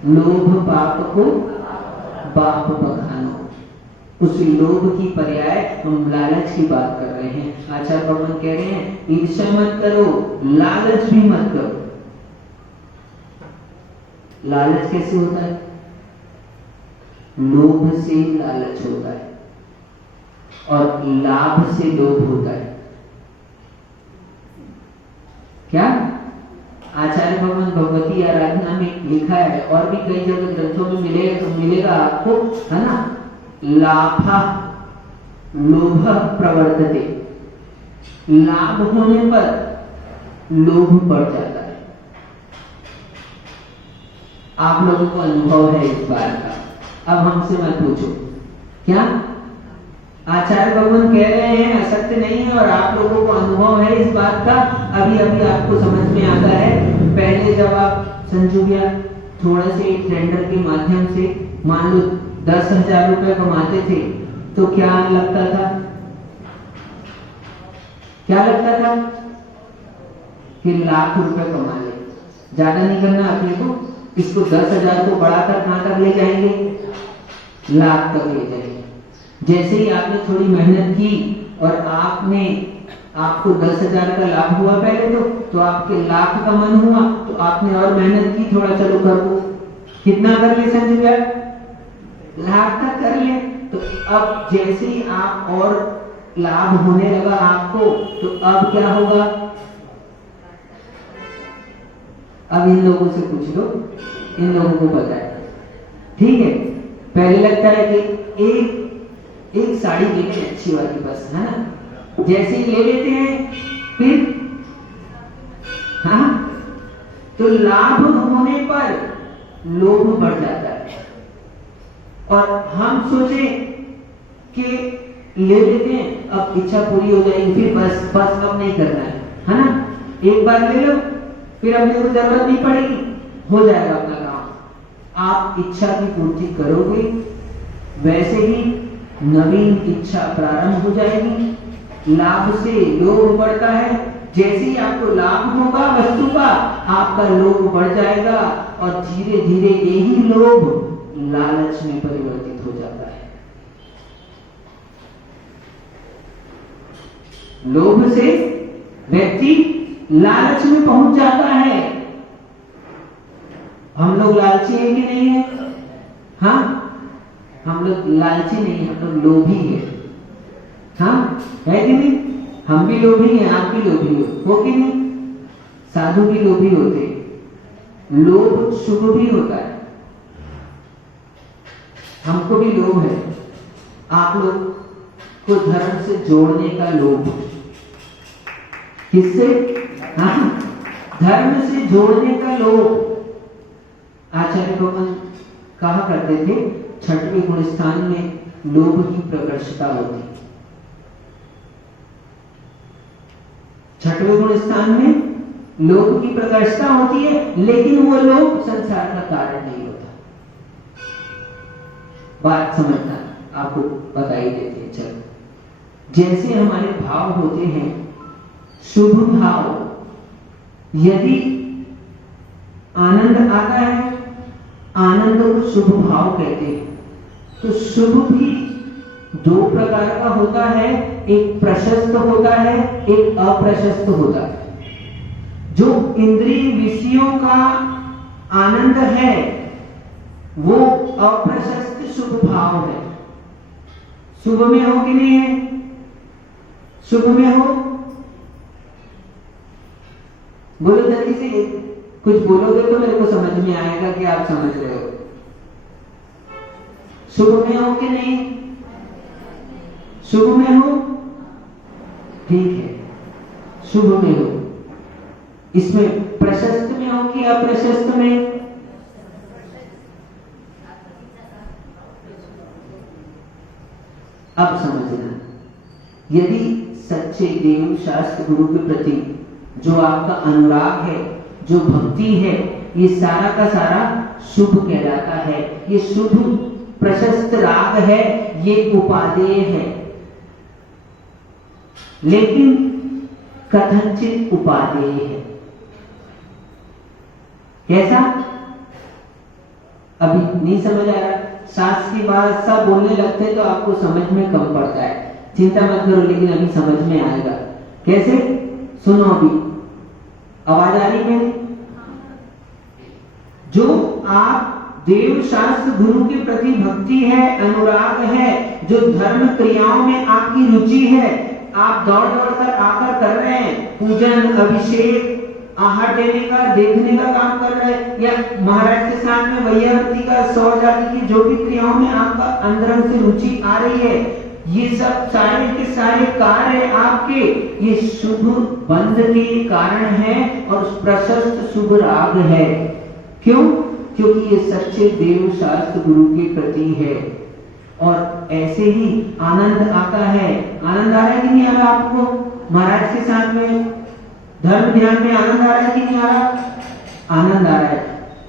लोभ पाप को बाप बखानो। उस लोभ की पर्याय हम लालच की बात कर रहे हैं। आचार्य भगवान कह रहे हैं ईर्ष्या मत करो, लालच भी मत करो। लालच कैसे होता है? लोभ से लालच होता है और लाभ से लोभ होता है। क्या? आचार्य भगवान भगवती आराधना में लिखा है, और भी कई जगह ग्रंथों में मिलेगा आपको, है ना? लाभा लोभ प्रवर्तते, लाभ होने पर लोभ बढ़ जाता है। आप लोगों को अनुभव है इस बात का, अब हमसे मत पूछो। क्या आचार्य भगवान कह रहे हैं असत्य नहीं है, और आप लोगों को अनुभव है इस बात का, अभी अभी आपको समझ में आता है। पहले जब आप संजू भैया थोड़ा से टेंडर के माध्यम से मान लो 10,000 रुपए कमाते थे तो क्या लगता था? क्या लगता था? कि लाख रुपए कमा ले, ज्यादा नहीं करना अपने को, इसको 10,000 को बढ़ाकर कहां तक ले जाएंगे? लाख तक ले जाएंगे। जैसे ही आपने थोड़ी मेहनत की और आपको 10,000 का लाभ हुआ पहले तो आपके लाख का मन हुआ, तो आपने और मेहनत की, थोड़ा चलो कर दो, कितना कर ले संजय भैया? लाख तक कर ले। तो अब जैसे ही आप और लाभ होने लगा आपको, तो अब क्या होगा? अब इन लोगों से पूछ लो, इन लोगों को पता है। ठीक है, पहले लगता है कि एक साड़ी ले लें अच्छी वाली बस, है ना, जैसे ही ले लेते हैं फिर हाँ, तो लाभ होने पर लोभ बढ़ जाता है और हम सोचे कि ले लेते हैं, अब इच्छा पूरी हो जाएगी, फिर बस अब नहीं करना है ना, एक बार ले लो फिर अब मेरे को जरूरत नहीं पड़ेगी, हो जाएगा अपना काम। आप इच्छा की पूर्ति करोगे, वैसे ही नवीन इच्छा प्रारंभ हो जाएगी। लाभ से लोभ बढ़ता है, जैसे ही आपको लाभ होगा वस्तु का, आपका लोभ बढ़ जाएगा और धीरे धीरे यही लोभ लालच में परिवर्तित हो जाता है। लोभ से व्यक्ति लालच में पहुंच जाता है। हम लोग लालची है कि नहीं है? हाँ, हम लोग लालची नहीं, हम लोग लोभी है। हाँ, है कि नहीं? हम भी लोभी हैं, आप भी लोभी हो कि नहीं? साधु भी लोभी होते, लोभ शुभ भी होता है। हमको भी लोभ है, आप लोग को धर्म से जोड़ने का लोभ। किससे? हाँ, धर्म से जोड़ने का लोभ। आचार्य भगवान कहा करते थे, छठवें गुण स्थान में लोभ की प्रकर्षता होती। छठवें गुण स्थान में लोभ की प्रकर्षता होती है, लेकिन वो लोभ संसार का कारण नहीं होता। बात समझना, आपको बता ही देते हैं। चलो, जैसे हमारे भाव होते हैं, शुभ भाव, यदि आनंद आता है, आनंद को शुभ भाव कहते हैं। तो शुभ भी दो प्रकार का होता है, एक प्रशस्त होता है, एक अप्रशस्त होता है। जो इंद्रिय विषयों का आनंद है वो अप्रशस्त शुभ भाव है। शुभ में हो कि नहीं है? शुभ में हो, बोलो जल्दी से, कुछ बोलोगे तो मेरे को समझ में आएगा कि आप समझ रहे हो। शुभ में हो कि नहीं? शुभ में हो, ठीक है, शुभ में हो। इसमें प्रशस्त में हो कि अप्रशस्त में? अब समझना, यदि सच्चे देव शास्त्र गुरु के प्रति जो आपका अनुराग है, जो भक्ति है, ये सारा का सारा शुभ कहलाता है। ये शुभ प्रशस्त राग है, ये उपादेय है, लेकिन कथनचित उपादेय है। कैसा? अभी नहीं समझ आ रहा? शास्त्र की बात सब बोलने लगते तो आपको समझ में कम पड़ता है, चिंता मत करो, लेकिन अभी समझ में आएगा। कैसे? सुनो, अभी आवाज आ रही मेरी? जो आप देव शास्त्र गुरु के प्रति भक्ति है, अनुराग है, जो धर्म क्रियाओं में आपकी रुचि है, आप दौड़ दौड़ कर आकर कर रहे हैं, पूजन, अभिषेक, आहार देने का, देखने का काम कर रहे हैं, या महाराज के साथ में वैयावृत्ति का, 100 जाति की जो भी क्रियाओं में आपका अंदर से रुचि आ रही है, ये सब सारे के सारे कार्य आपके ये शुभ बंध के कारण है और प्रशस्त शुभ राग है। क्यों? क्योंकि ये सच्चे देव शास्त्र गुरु के प्रति है। और ऐसे ही आनंद आता है। आनंद आ रहा है कि नहीं आ रहा आपको? महाराज के साथ में धर्म ध्यान में आनंद आ रहा है कि नहीं आ रहा? आनंद आ रहा है।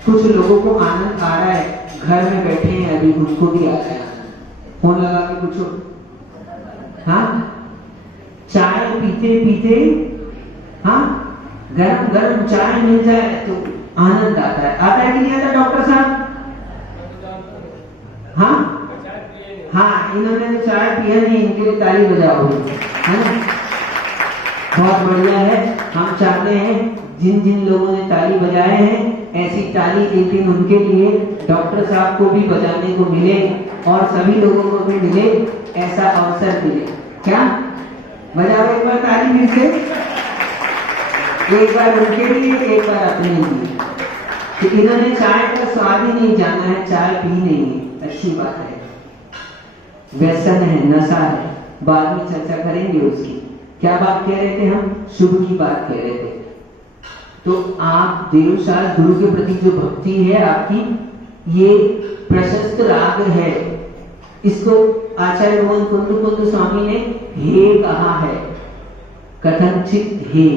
कुछ लोगों को आनंद आ रहा है, घर में बैठे हैं अभी, उनको भी आ रहा है। फोन लगा के पूछो, हाँ, चाय पीते पीते, हाँ, गरम गरम चाय मिल जाए तो आनंद आता है कि नहीं आता? डॉक्टर साहब, हाँ हाँ, इन्होंने तो चाय पिया नहीं, इनके लिए ताली बजाओ, है ना? बहुत बढ़िया है। हम चाहते हैं जिन जिन लोगों ने ताली बजाए हैं, ऐसी ताली एक दिन उनके लिए डॉक्टर साहब को भी बजाने को मिले और सभी लोगों को भी मिले, ऐसा अवसर मिले। क्या? बजाओ एक बार ताली फिर से, एक बार उनके लिए, एक बार अपने लिए। तो इन्होंने चाय का स्वाद ही नहीं जाना है, चाय पी नहीं है, अच्छी बात है, व्यसन है, नशा है, बाद में चर्चा करेंगे उसकी। क्या बात कह रहे थे हम? शुभ की बात कह रहे थे। तो आप देवशास्त्र गुरु के प्रति जो भक्ति है आपकी, ये प्रशस्त राग है, इसको आचार्य भगवान कुंद स्वामी ने हे कहा है, कथनचित हे।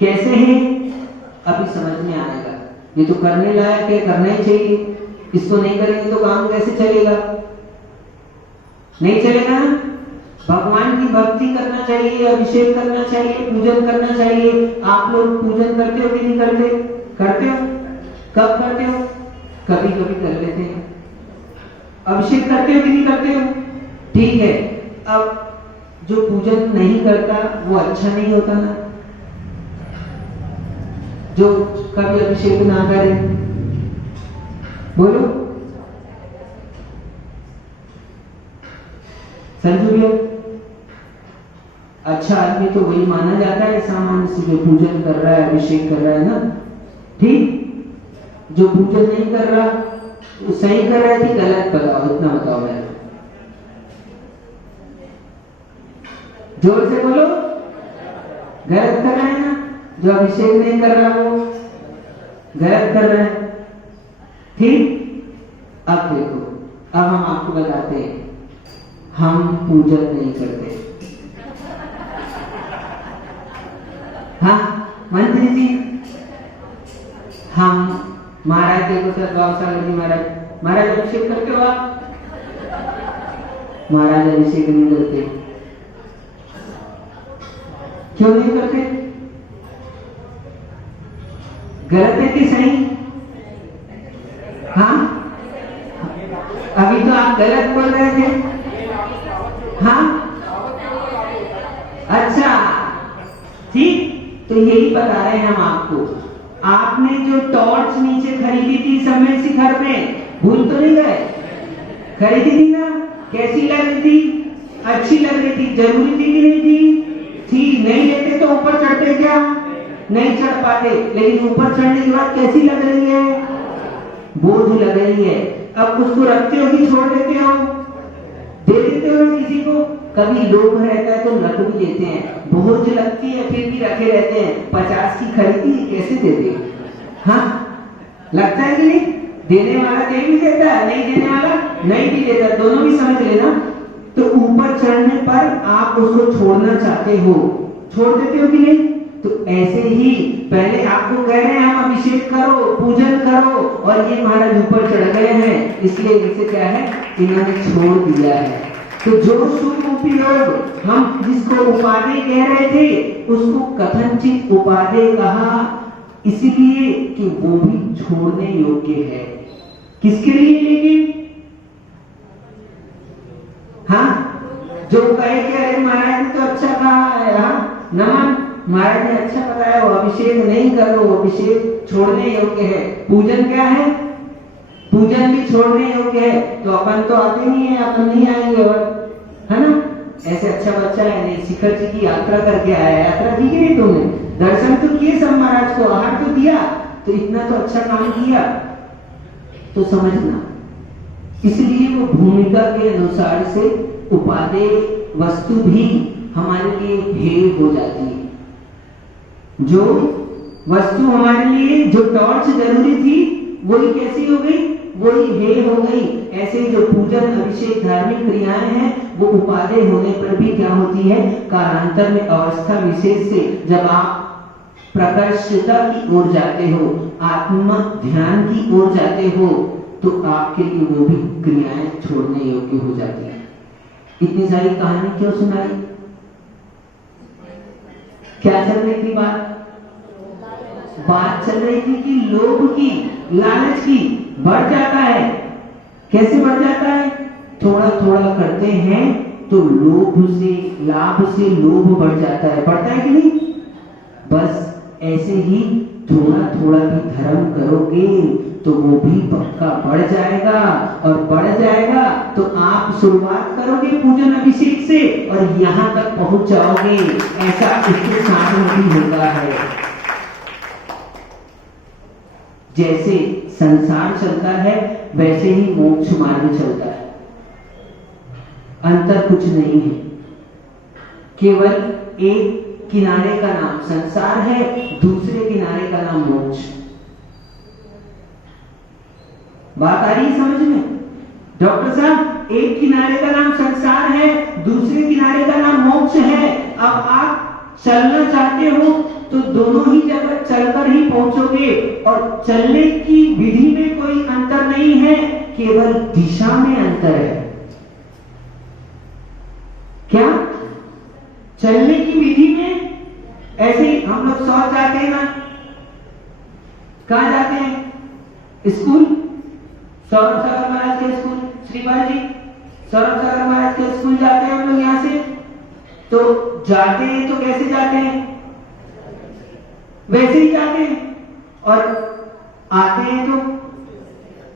कैसे है अभी समझ में आएगा। ये तो करने लायक है, करना ही चाहिए, इसको नहीं करेंगे तो काम कैसे चलेगा? नहीं चलेगा ना। भगवान की भक्ति करना चाहिए, अभिषेक करना चाहिए, पूजन करना चाहिए। आप लोग पूजन करते हो कि नहीं करते? करते हो। कब करते हो? कभी कभी कर लेते हैं। अभिषेक करते हो कि नहीं करते हो? ठीक है। अब जो पूजन नहीं करता वो अच्छा नहीं होता ना, जो कभी अभिषेक ना करे। बोलो संजू भैया, अच्छा आदमी तो वही माना जाता है सामान्य से, जो पूजन कर रहा है, अभिषेक कर रहा है ना, ठीक। जो पूजन नहीं कर रहा वो सही कर रहा है कि गलत? बताओ, इतना बताओ मेरे, जोर से बोलो। गलत कर रहा है ना, जो अभिषेक नहीं कर रहा वो गलत कर रहा है, ठीक। अब देखो, अब हम आपको बताते हैं, हम पूजन नहीं करते। हाँ मंत्री जी, हम महाराज देखो सर, गौशाला जी महाराज अभिषेक करते हो आप? महाराज अभिषेक नहीं करते। क्यों नहीं करते? गलत है कि सही? हाँ अभी तो आप गलत बोल रहे थे। हाँ अच्छा ठीक, तो यही बता रहे हैं हम आपको। आपने जो टॉर्च नीचे खरीदी थी समय शिखर में, भूल तो नहीं गए? खरीदी थी ना? कैसी लग रही थी? अच्छी लग रही थी। जरूरी थी कि नहीं थी? थी। नहीं लेते तो ऊपर चढ़ते क्या? नहीं चढ़ पाते। लेकिन ऊपर चढ़ने के बाद कैसी लग रही है? बोझ लग रही है। अब उसको रखते हो कि छोड़ देते हो? दे देते हो किसी को? कभी लोभ रहता है तो रख भी देते हैं, बोझ लगती है फिर भी रखे रहते हैं। 50 की खरीदी कैसे देते? हाँ लगता है कि नहीं? देने वाला दे भी देता है, नहीं देने वाला नहीं भी देता, दोनों भी समझ लेना। तो ऊपर चढ़ने पर आप उसको छोड़ना चाहते हो, छोड़ देते हो कि नहीं? तो ऐसे ही पहले आपको कह रहे हैं हम अभिषेक करो, पूजन करो, और ये महाराज ऊपर चढ़ गए हैं, इसलिए इसे क्या है, इन्होंने छोड़ दिया है। तो जो शुभ उपयोग हम जिसको उपाधि कह रहे थे, उसको कथनचित उपाधि कहा, इसलिए कि वो भी छोड़ने योग्य है। किसके लिए? लेकिन हाँ जो कहे कि अरे महाराज ने तो अच्छा कहा है, हाँ नमन, महाराज ने अच्छा बताया, वो अभिषेक नहीं करो, अभिषेक छोड़ने योग्य है। पूजन क्या है? पूजन भी छोड़ने योग्य है। तो अपन तो आते नहीं है, अपन नहीं आएंगे और, है ना? ऐसे अच्छा बच्चा है, नहीं शिखर जी की यात्रा करके आया, यात्रा की नहीं तुमने, दर्शन तो किए सब महाराज को, आहार तो दिया, तो इतना तो अच्छा काम किया, तो समझना। इसलिए वो भूमिका के अनुसार से उपादेय वस्तु भी हमारे लिए भेय हो जाती है। जो वस्तु हमारे लिए, जो टॉर्च जरूरी थी, वही कैसी हो गई? वही हेय हो गई। ऐसे जो पूजन अभिषेक धार्मिक क्रियाएं हैं, वो उपादेय होने पर भी क्या होती है? कालांतर में अवस्था विशेष से जब आप प्रकर्षता की ओर जाते हो, आत्म ध्यान की ओर जाते हो, तो आपके लिए वो भी क्रियाएं छोड़ने योग्य हो जाती है। इतनी सारी कहानी क्यों सुनाई? क्या चल रही थी बात? बात चल रही थी कि लोभ की, लालच की बढ़ जाता है। कैसे बढ़ जाता है? थोड़ा थोड़ा करते हैं तो लोभ से, लाभ से लोभ बढ़ जाता है। बढ़ता है कि नहीं? बस ऐसे ही थोड़ा थोड़ा भी धर्म करोगे तो वो भी पक्का बढ़ जाएगा, और बढ़ जाएगा तो आप शुरुआत करोगे पूजन अभिषेक से और यहाँ तक पहुंच जाओगे। ऐसा इसके साथ भी होता है। जैसे संसार चलता है वैसे ही मोक्ष मार्ग चलता है, अंतर कुछ नहीं है। केवल एक किनारे का नाम संसार है, दूसरे किनारे का नाम मोक्ष। बात आ रही है समझ में? डॉक्टर साहब, एक किनारे का नाम संसार है, दूसरे किनारे का नाम मोक्ष है। अब आप चलना चाहते हो तो दोनों ही जगह चलकर ही पहुंचोगे, और चलने की विधि में कोई अंतर नहीं है, केवल दिशा में अंतर है। क्या? चलने की विधि में ऐसे ही हम लोग शौच जाते हैं ना, कहां जाते हैं? स्कूल। सौरभ सागर महाराज के स्कूल, श्रीपाल जी सौरभ सागर महाराज के स्कूल जाते हैं हम लोग यहां से। तो जाते हैं तो कैसे जाते हैं? वैसे ही जाते हैं, और आते हैं तो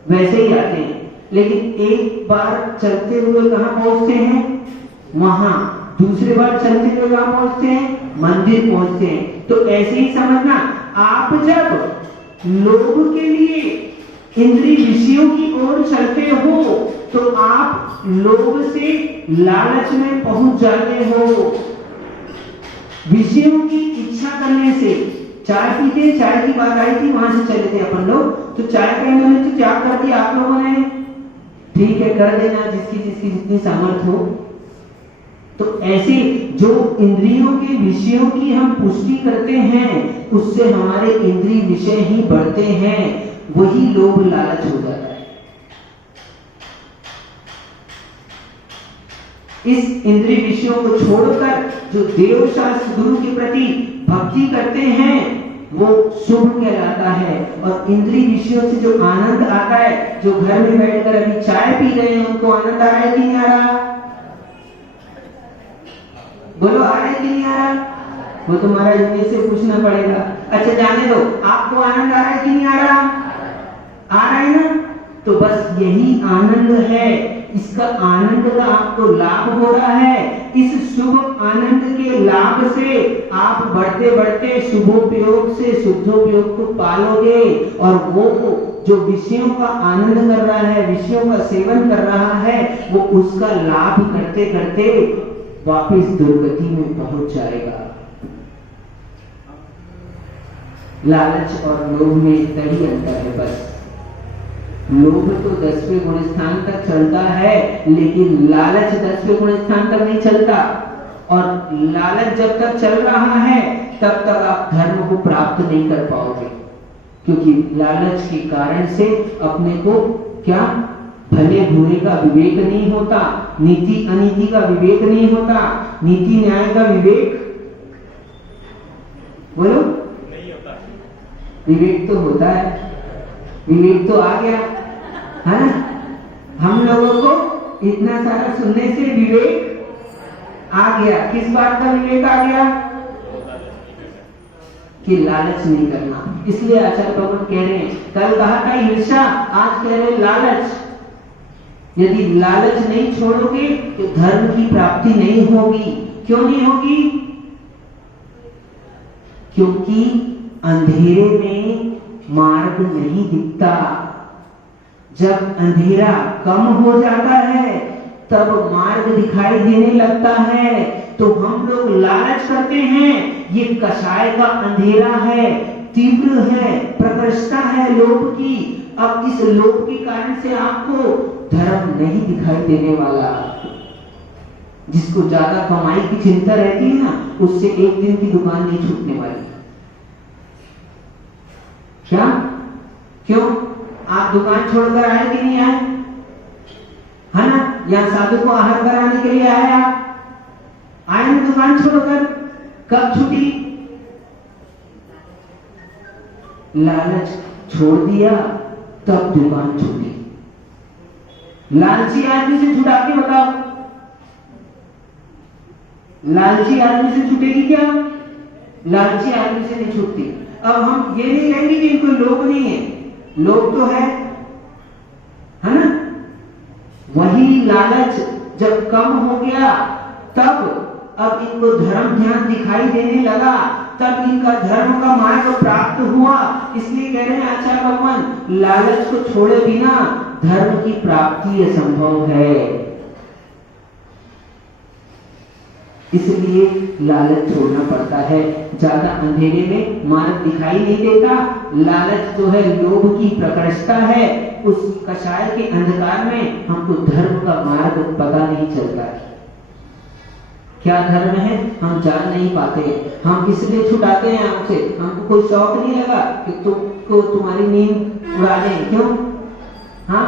वैसे ही आते हैं। लेकिन एक बार चलते हुए कहां पहुंचते हैं? वहां। दूसरी बार चलते हुए कहां पहुंचते हैं? मंदिर पहुंचते हैं। तो ऐसे ही समझना, आप जब लोभ के लिए इंद्रिय विषयों की ओर चलते हो तो आप लोभ से लालच में पहुंच जाते हो। विषयों की इच्छा करने से, चाय पीते, चाय की बात आई थी, वहां से चले थे अपन लोग, तो चाय का इन्होंने तो त्याग कर दिया आप लोगों ने। ठीक है, कर देना जिसकी जिसकी जितनी सामर्थ हो। तो ऐसे जो इंद्रियों के विषयों की हम पुष्टि करते हैं, उससे हमारे इंद्रिय विषय ही बढ़ते हैं, वही लोभ लालच हो जाता है। इस इंद्रिय विषयों को छोड़कर जो देव शास्त्र गुरु के प्रति भक्ति करते हैं वो शुभ कहलाता है। और इंद्रिय विषयों से जो आनंद आता है, जो घर में बैठकर अभी चाय पी रहे हैं, उनको आनंद आ रहा है कि नहीं आ रहा? बोलो, आ रहा है कि नहीं आ रहा? वो तुम्हारा इनमें से पूछना पड़ेगा। अच्छा जाने दो, आपको आनंद आ रहा है कि नहीं आ रहा? आ रहा है ना? तो बस यही आनंद है, इसका आनंद का आपको लाभ हो रहा है। इस शुभ आनंद के लाभ से आप बढ़ते बढ़ते शुभोपयोग से शुद्धोपयोग को पालोगे, और वो जो विषयों का आनंद कर रहा है, विषयों का सेवन कर रहा है, वो उसका लाभ करते करते वापिस दुर्गति में पहुंच जाएगा। लालच और लोभ में इतना ही अंतर है बस। लोभ तो 10वें गुण स्थान तक चलता है, लेकिन लालच 10वें गुण स्थान तक नहीं चलता। और लालच जब तक चल रहा है तब तक आप धर्म को प्राप्त नहीं कर पाओगे, क्योंकि लालच के कारण से अपने को क्या भले बुरे का विवेक नहीं होता, नीति अनीति का विवेक नहीं होता, नीति न्याय का विवेक बोलो नहीं होता। विवेक तो होता है, विवेक तो आ गया है ना। हम लोगों को इतना सारा सुनने से विवेक आ गया। किस बात का विवेक आ गया? कि लालच नहीं करना। इसलिए आचार्य भगवान कह रहे हैं, कल कहा था ईर्ष्या, आज कह रहे लालच। यदि लालच नहीं छोड़ोगे तो धर्म की प्राप्ति नहीं होगी। क्यों नहीं होगी? क्योंकि अंधेरे में मार्ग नहीं दिखता। जब अंधेरा कम हो जाता है तब मार्ग दिखाई देने लगता है। तो हम लोग लालच करते हैं, ये कषाय का अंधेरा है, तीव्र है, प्रकृष्टता है लोभ की। अब इस लोभ के कारण से आपको धर्म नहीं दिखाई देने वाला। जिसको ज्यादा कमाई की चिंता रहती है ना, उससे एक दिन की दुकान नहीं छूटने वाली। क्या? क्यों? आप दुकान छोड़कर आए कि नहीं आए? है ना? यहाँ साधु को आहार कराने के लिए आए आप? आए ना दुकान छोड़कर? कब छूटी? लालच छोड़ दिया तब दुकान छूटी। लालची आदमी से छुटा के बताओ, लालची आदमी से छूटेगी क्या? लालची आदमी से नहीं छूटती। अब हम ये नहीं कहेंगे कि इनको लोभ नहीं है, लोभ तो है ना? वही लालच जब कम हो गया तब अब इनको धर्म ध्यान दिखाई देने लगा, तब इनका धर्म का मार्ग प्राप्त हुआ। इसलिए कह रहे हैं अच्छा भगवान, लालच को छोड़े बिना धर्म की प्राप्ति असंभव है। इसलिए लालच छोड़ना पड़ता है। ज्यादा अंधेरे में मार्ग दिखाई नहीं देता। लालच जो है लोभ की प्रकृष्टता है। उस कषाय के अंधकार में हमको धर्म का मार्ग पता नहीं चलता है। क्या धर्म है हम जान नहीं पाते। हम इसलिए छुटाते हैं आपसे, हमको कोई शौक नहीं लगा कि तुमको तुम्हारी नींद उड़ा दें। क्यों? हाँ,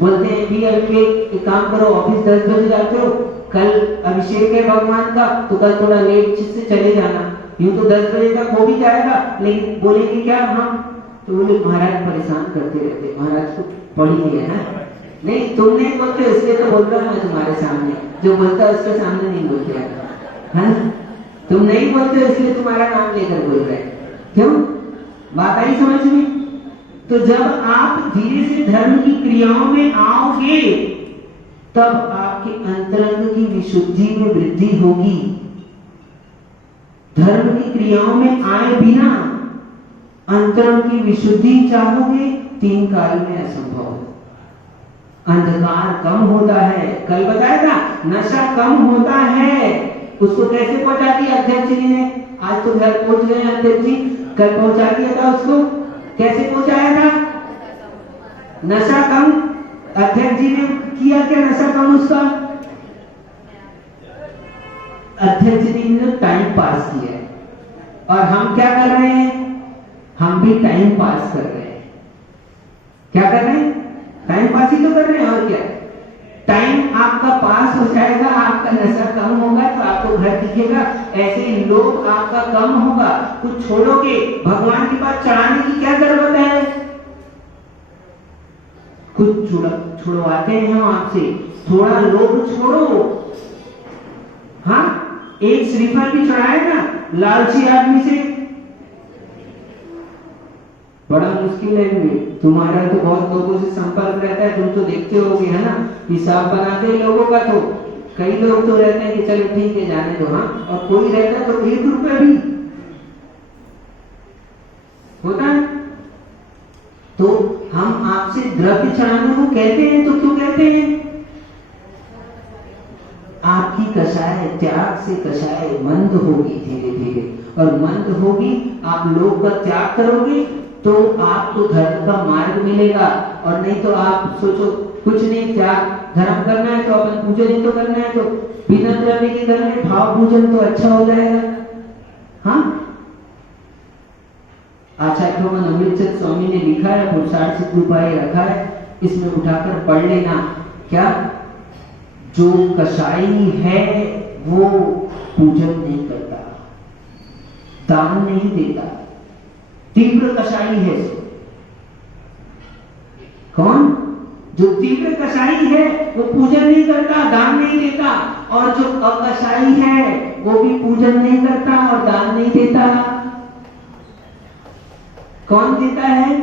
बोलते हैं भी एक काम करो, ऑफिस 10 बजे जाते हो, कल अभिषेक है भगवान का, तो कल थोड़ा लेट से चले जाना। यूं तो 10 बजे तक हो भी जाएगा, लेकिन बोलेंगे क्या हम? तो बोले महाराज परेशान करते रहते, महाराज को पढ़ी लिया है। नहीं, तुम नहीं बोलते इसलिए तो बोल रहा हूं मैं तुम्हारे सामने। जो बोलता है उसके सामने नहीं बोलते हैं। तुम नहीं बोलते इसलिए तुम्हारा नाम लेकर बोल रहे हैं। क्यों? बात आई समझ में? तो जब आप धीरे से धर्म की क्रियाओं में आओगे तब आपके अंतरंग की विशुद्धि में वृद्धि होगी। धर्म की क्रियाओं में आए बिना अंतरंग की विशुद्धि चाहोगे, 3 काल में असंभव है। अंधकार कम होता है, कल बताया था, नशा कम होता है। उसको कैसे पहुंचा दिया अध्यक्ष जी ने? आज तो घर पहुंच गए अध्यक्ष जी, कल पहुंचा दिया था उसको। कैसे पहुंचाया था? नशा कम अध्यक्ष जी ने किया क्या? नशा कम उसका अध्यक्ष जी ने टाइम पास किया है। और हम क्या कर रहे हैं? हम भी टाइम पास कर रहे हैं। क्या कर रहे हैं? टाइम पास ही तो कर रहे हैं। और क्या? टाइम आपका पास हो जाएगा, आपका नशा कम होगा तो आपको घर दिखेगा। ऐसे ही लोभ आपका कम होगा। कुछ छोड़ोगे, भगवान के पास चढ़ाने की क्या जरूरत है? कुछ छुड़वाते हैं हम आपसे, थोड़ा लोभ छोड़ो। हाँ, एक श्रीफल भी चढ़ाए ना लालची आदमी से, बड़ा मुश्किल है। तुम्हारा तो बहुत लोगों से संपर्क रहता है, तुम तो देखते होगे है ना, हिसाब बनाते हैं लोगों का। तो कई लोग तो रहते हैं कि चलो ठीक है जाने दो, हाँ, और कोई रहता है तो 1 रुपया भी होता है। तो हम आपसे द्रव्य चढ़ाने को कहते हैं, तो क्यों कहते हैं? आपकी कषाय त्याग से कषाय मंद होगी धीरे धीरे, और मंद होगी। आप लोग का त्याग करोगे तो आपको धर्म का मार्ग मिलेगा। और नहीं तो आप सोचो कुछ नहीं, त्याग धर्म करना है तो अपन पूजन ही तो करना है, तो बिना द्रव्य के करने भाव पूजन तो अच्छा हो जाएगा। हाँ, आचार्य भगवान अमृतसर स्वामी ने लिखा है, पुरुषार्थ सिद्ध उपाय रखा है, इसमें उठाकर पढ़ लेना। क्या? जो कषाई है वो पूजन नहीं करता, दान नहीं देता, तीव्र कषाई है। कौन? जो तीव्र कषाई है वो पूजन नहीं करता, दान नहीं देता। और जो अकषाई है वो भी पूजन नहीं करता और दान नहीं देता। कौन देता है?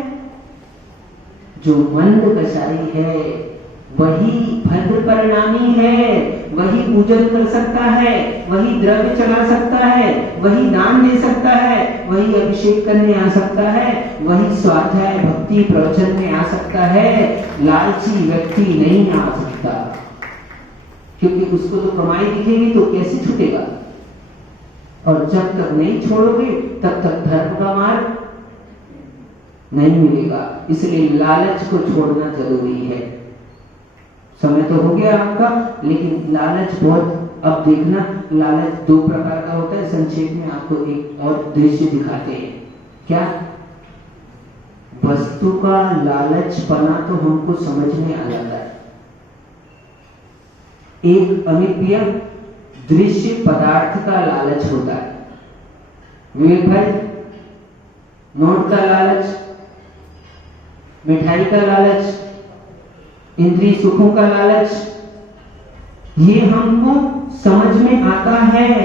जो मंद कषाई है वही भद्र परिणामी है, वही पूजन कर सकता है, वही द्रव्य चढ़ा सकता है, वही दान दे सकता है, वही अभिषेक करने आ सकता है, वही स्वाध्याय भक्ति प्रवचन में आ सकता है। लालची व्यक्ति नहीं आ सकता, क्योंकि उसको तो कमाई दिखेगी तो कैसे छूटेगा। और जब तक नहीं छोड़ोगे तब तक धर्म का मार्ग नहीं मिलेगा। इसलिए लालच को छोड़ना जरूरी है। समय तो हो गया आपका, लेकिन लालच बहुत, अब देखना लालच 2 प्रकार का होता है। संक्षेप में आपको एक और दृश्य दिखाते हैं। क्या? वस्तु का लालचपना तो हमको समझ में आ जाता है। एक अमिप्रिय दृश्य पदार्थ का लालच होता है। विवेक भाई, नोट का लालच, मिठाई का लालच, इंद्रिय सुखों का लालच, ये हमको समझ में आता है।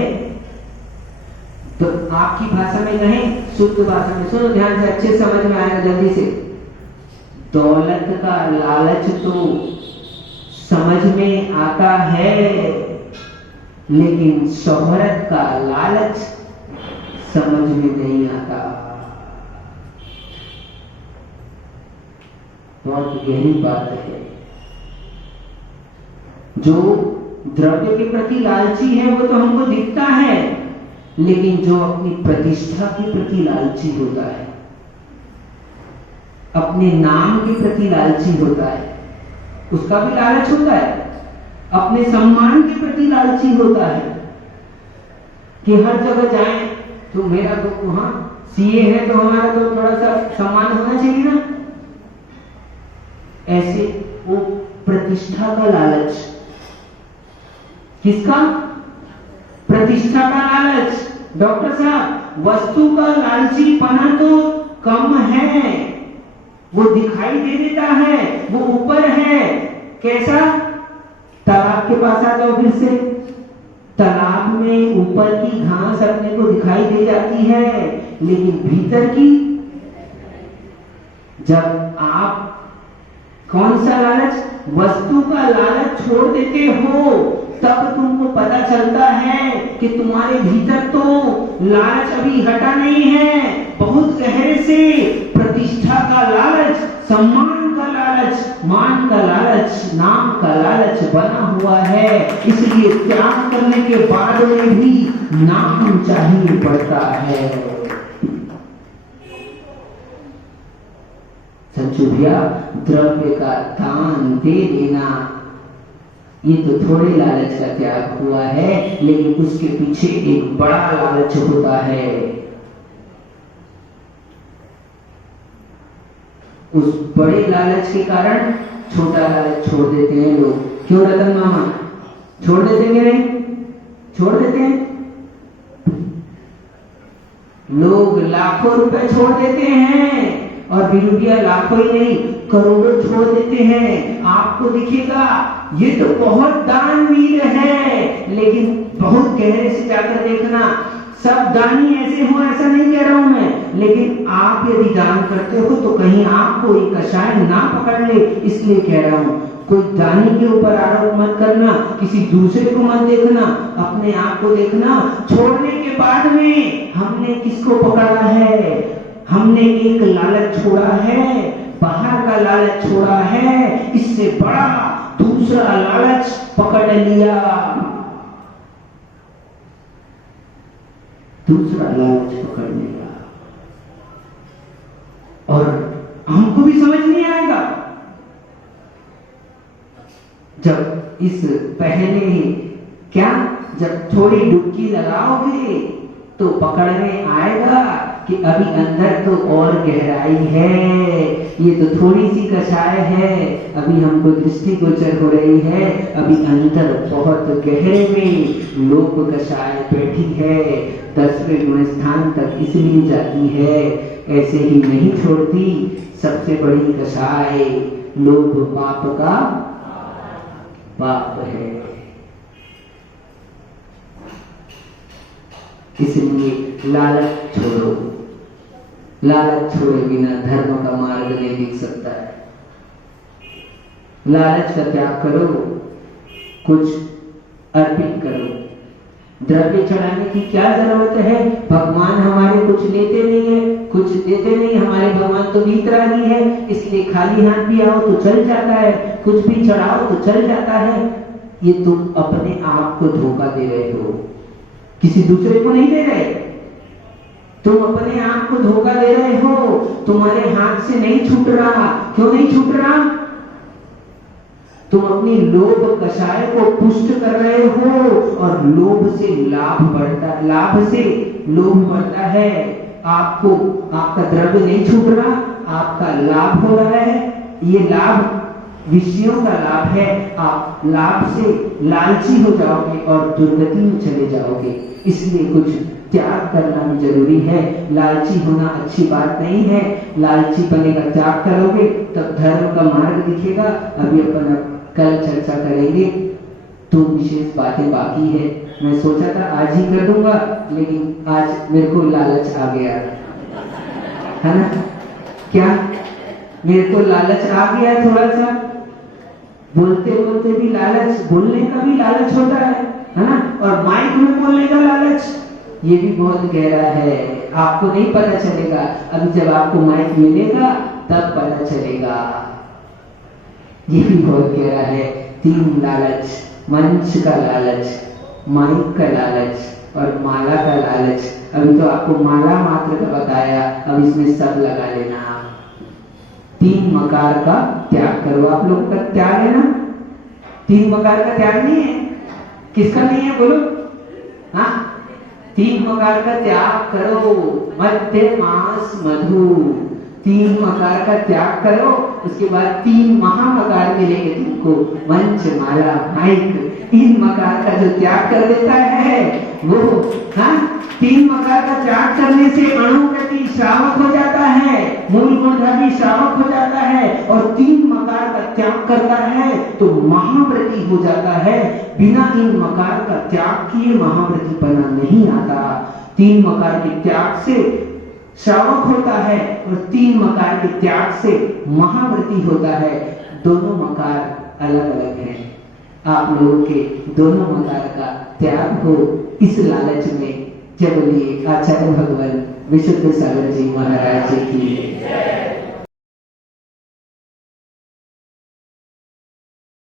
तो आपकी भाषा में कहें, शुद्ध भाषा में सुनो ध्यान से, अच्छे समझ में आएगा जल्दी से। दौलत का लालच तो समझ में आता है, लेकिन शोहरत का लालच समझ में नहीं आता। बहुत गहरी बात है। जो द्रव्य के प्रति लालची है वो तो हमको दिखता है, लेकिन जो अपनी प्रतिष्ठा के प्रति लालची होता है, अपने नाम के प्रति लालची होता है, उसका भी लालच होता है। अपने सम्मान के प्रति लालची होता है कि हर जगह जाएं तो मेरा तो वहां सीए है तो हमारा तो थोड़ा सा सम्मान होना चाहिए ना। ऐसे वो प्रतिष्ठा का लालच, किसका? प्रतिष्ठा का लालच। डॉक्टर साहब, वस्तु का लालचीपना तो कम है, वो दिखाई दे देता है, वो ऊपर है। कैसा? तालाब के पास आ जाओ फिर से, तालाब में ऊपर की घास अपने को दिखाई दे जाती है, लेकिन भीतर की, जब आप कौन सा लालच, वस्तु का लालच छोड़ देते हो, तब तुमको पता चलता है कि तुम्हारे भीतर तो लालच अभी हटा नहीं है। बहुत गहरे से प्रतिष्ठा का लालच, सम्मान का लालच, मान का लालच, नाम का लालच बना हुआ है। इसलिए त्याग करने के बाद में भी नाम चाहिए पड़ता है। सच्चू भैया, द्रव्य का दान दे देना ये तो थोड़े लालच का त्याग हुआ है, लेकिन उसके पीछे एक बड़ा लालच होता है। उस बड़े लालच के कारण छोटा लालच छोड़ देते हैं लोग। क्यों रतन मामा? छोड़ देते हैं नहीं? छोड़ देते हैं। लोग लाखों रुपए छोड़ देते हैं, और रुपया लाखों ही नहीं करोड़ों छोड़ देते हैं। आपको दिखेगा ये तो बहुत दानवीर है, लेकिन बहुत गहरे से जाकर देखना, सब दानी ऐसे हो ऐसा नहीं कह रहा हूं मैं, लेकिन आप यदि दान करते हो तो कहीं आपको एक कषाय ना पकड़ ले, इसलिए कह रहा हूं। कोई दानी के ऊपर आरोप मत करना, किसी दूसरे को मत देखना, अपने आप को देखना। छोड़ने के बाद में हमने किसको पकड़ा है? हमने एक लालच छोड़ा है, बाहर का लालच छोड़ा है, इससे बड़ा दूसरा लालच पकड़ लिया। दूसरा लालच पकड़ लिया, और हमको भी समझ नहीं आएगा। जब इस पहले क्या, जब थोड़ी डुबकी लगाओगे तो पकड़ में आएगा कि अभी अंदर तो और गहराई है, ये तो थोड़ी सी कषाय है, अभी हमको दृष्टिगोचर हो रही है, अभी अंदर बहुत गहरे में लोभ कषाय बैठी है, 10वें गुण स्थान तक इसलिए जाती है, ऐसे ही नहीं छोड़ती। सबसे बड़ी कषाय लोभ पाप का पाप है। इसलिए लालच छोड़ो, लालच छोड़े बिना धर्म का मार्ग नहीं दिख सकता है। लालच का त्याग करो, कुछ अर्पित करो। द्रव्य चढ़ाने की क्या जरूरत है? भगवान हमारे कुछ लेते नहीं है, कुछ देते नहीं, हमारे भगवान तो वीतरागी है, इसलिए खाली हाथ भी आओ तो चल जाता है, कुछ भी चढ़ाओ तो चल जाता है। ये तुम अपने आप को धोखा दे रहे हो, किसी दूसरे को नहीं दे रहे, तुम अपने आप को धोखा दे रहे हो। तुम्हारे हाथ से नहीं छूट रहा। क्यों नहीं छूट रहा? तुम अपनी लोभ कषाय को पुष्ट कर रहे हो, और लोभ से लाभ बढ़ता, लाभ से लोभ बढ़ता है। आपको आपका द्रव्य नहीं छूट रहा, आपका लाभ हो रहा है। ये लाभ विषयों का लाभ है। आप लाभ से लालची हो जाओगे और दुर्गति में चले जाओगे। इसलिए कुछ त्याग करना भी जरूरी है। लालची होना अच्छी बात नहीं है। लालची पने का त्याग करोगे तब धर्म का मार्ग दिखेगा। अभी अपन कल चर्चा करेंगे, तो विशेष बातें बाकी है। मैं सोचा था आज ही कर दूंगा, लेकिन आज मेरे को लालच आ गया है ना। क्या मेरे को लालच आ गया थोड़ा सा, बोलते बोलते भी लालच, बोलने का भी लालच होता है ना, और माइक में बोलने का लालच, ये भी बहुत गहरा है, आपको नहीं पता चलेगा, अभी जब आपको माइक मिलेगा तब पता चलेगा। ये भी बहुत गहरा है। 3 लालच, मंच का लालच, माइक का लालच और माला का लालच। अभी तो आपको माला मात्र का बताया, अब इसमें सब लगा लेना। 3 मकार का त्याग करो। आप लोगों का त्याग है ना? 3 मकार का त्याग नहीं है? किसका नहीं है बोलो? हाँ, 3 मकार का त्याग करो। मध्य मास मधु, 3 मकार का त्याग करो। उसके बाद 3 महामकार मिलेंगे तुमको, मंच, माला, माइक। 3 मकार का जो त्याग कर देता है वो, हाँ, 3 मकार का त्याग करने से अणुप्रति श्रावक हो जाता है, मूल गुणधर्मी श्रावक हो जाता है। और 3 मकार का त्याग करता है तो महाव्रती हो जाता है। बिना इन मकार का त्याग किए महाव्रती बना नहीं आता। 3 मकार के त्याग से श्रावक होता है और 3 मकार के त्याग से महाव्रती होता है। दोनों मकार अलग अलग हैं। आप लोगों के दोनों मकार का त्याग हो, इस लालच में जब लिए आचार्य भगवान विशुद्ध सागर जी महाराज की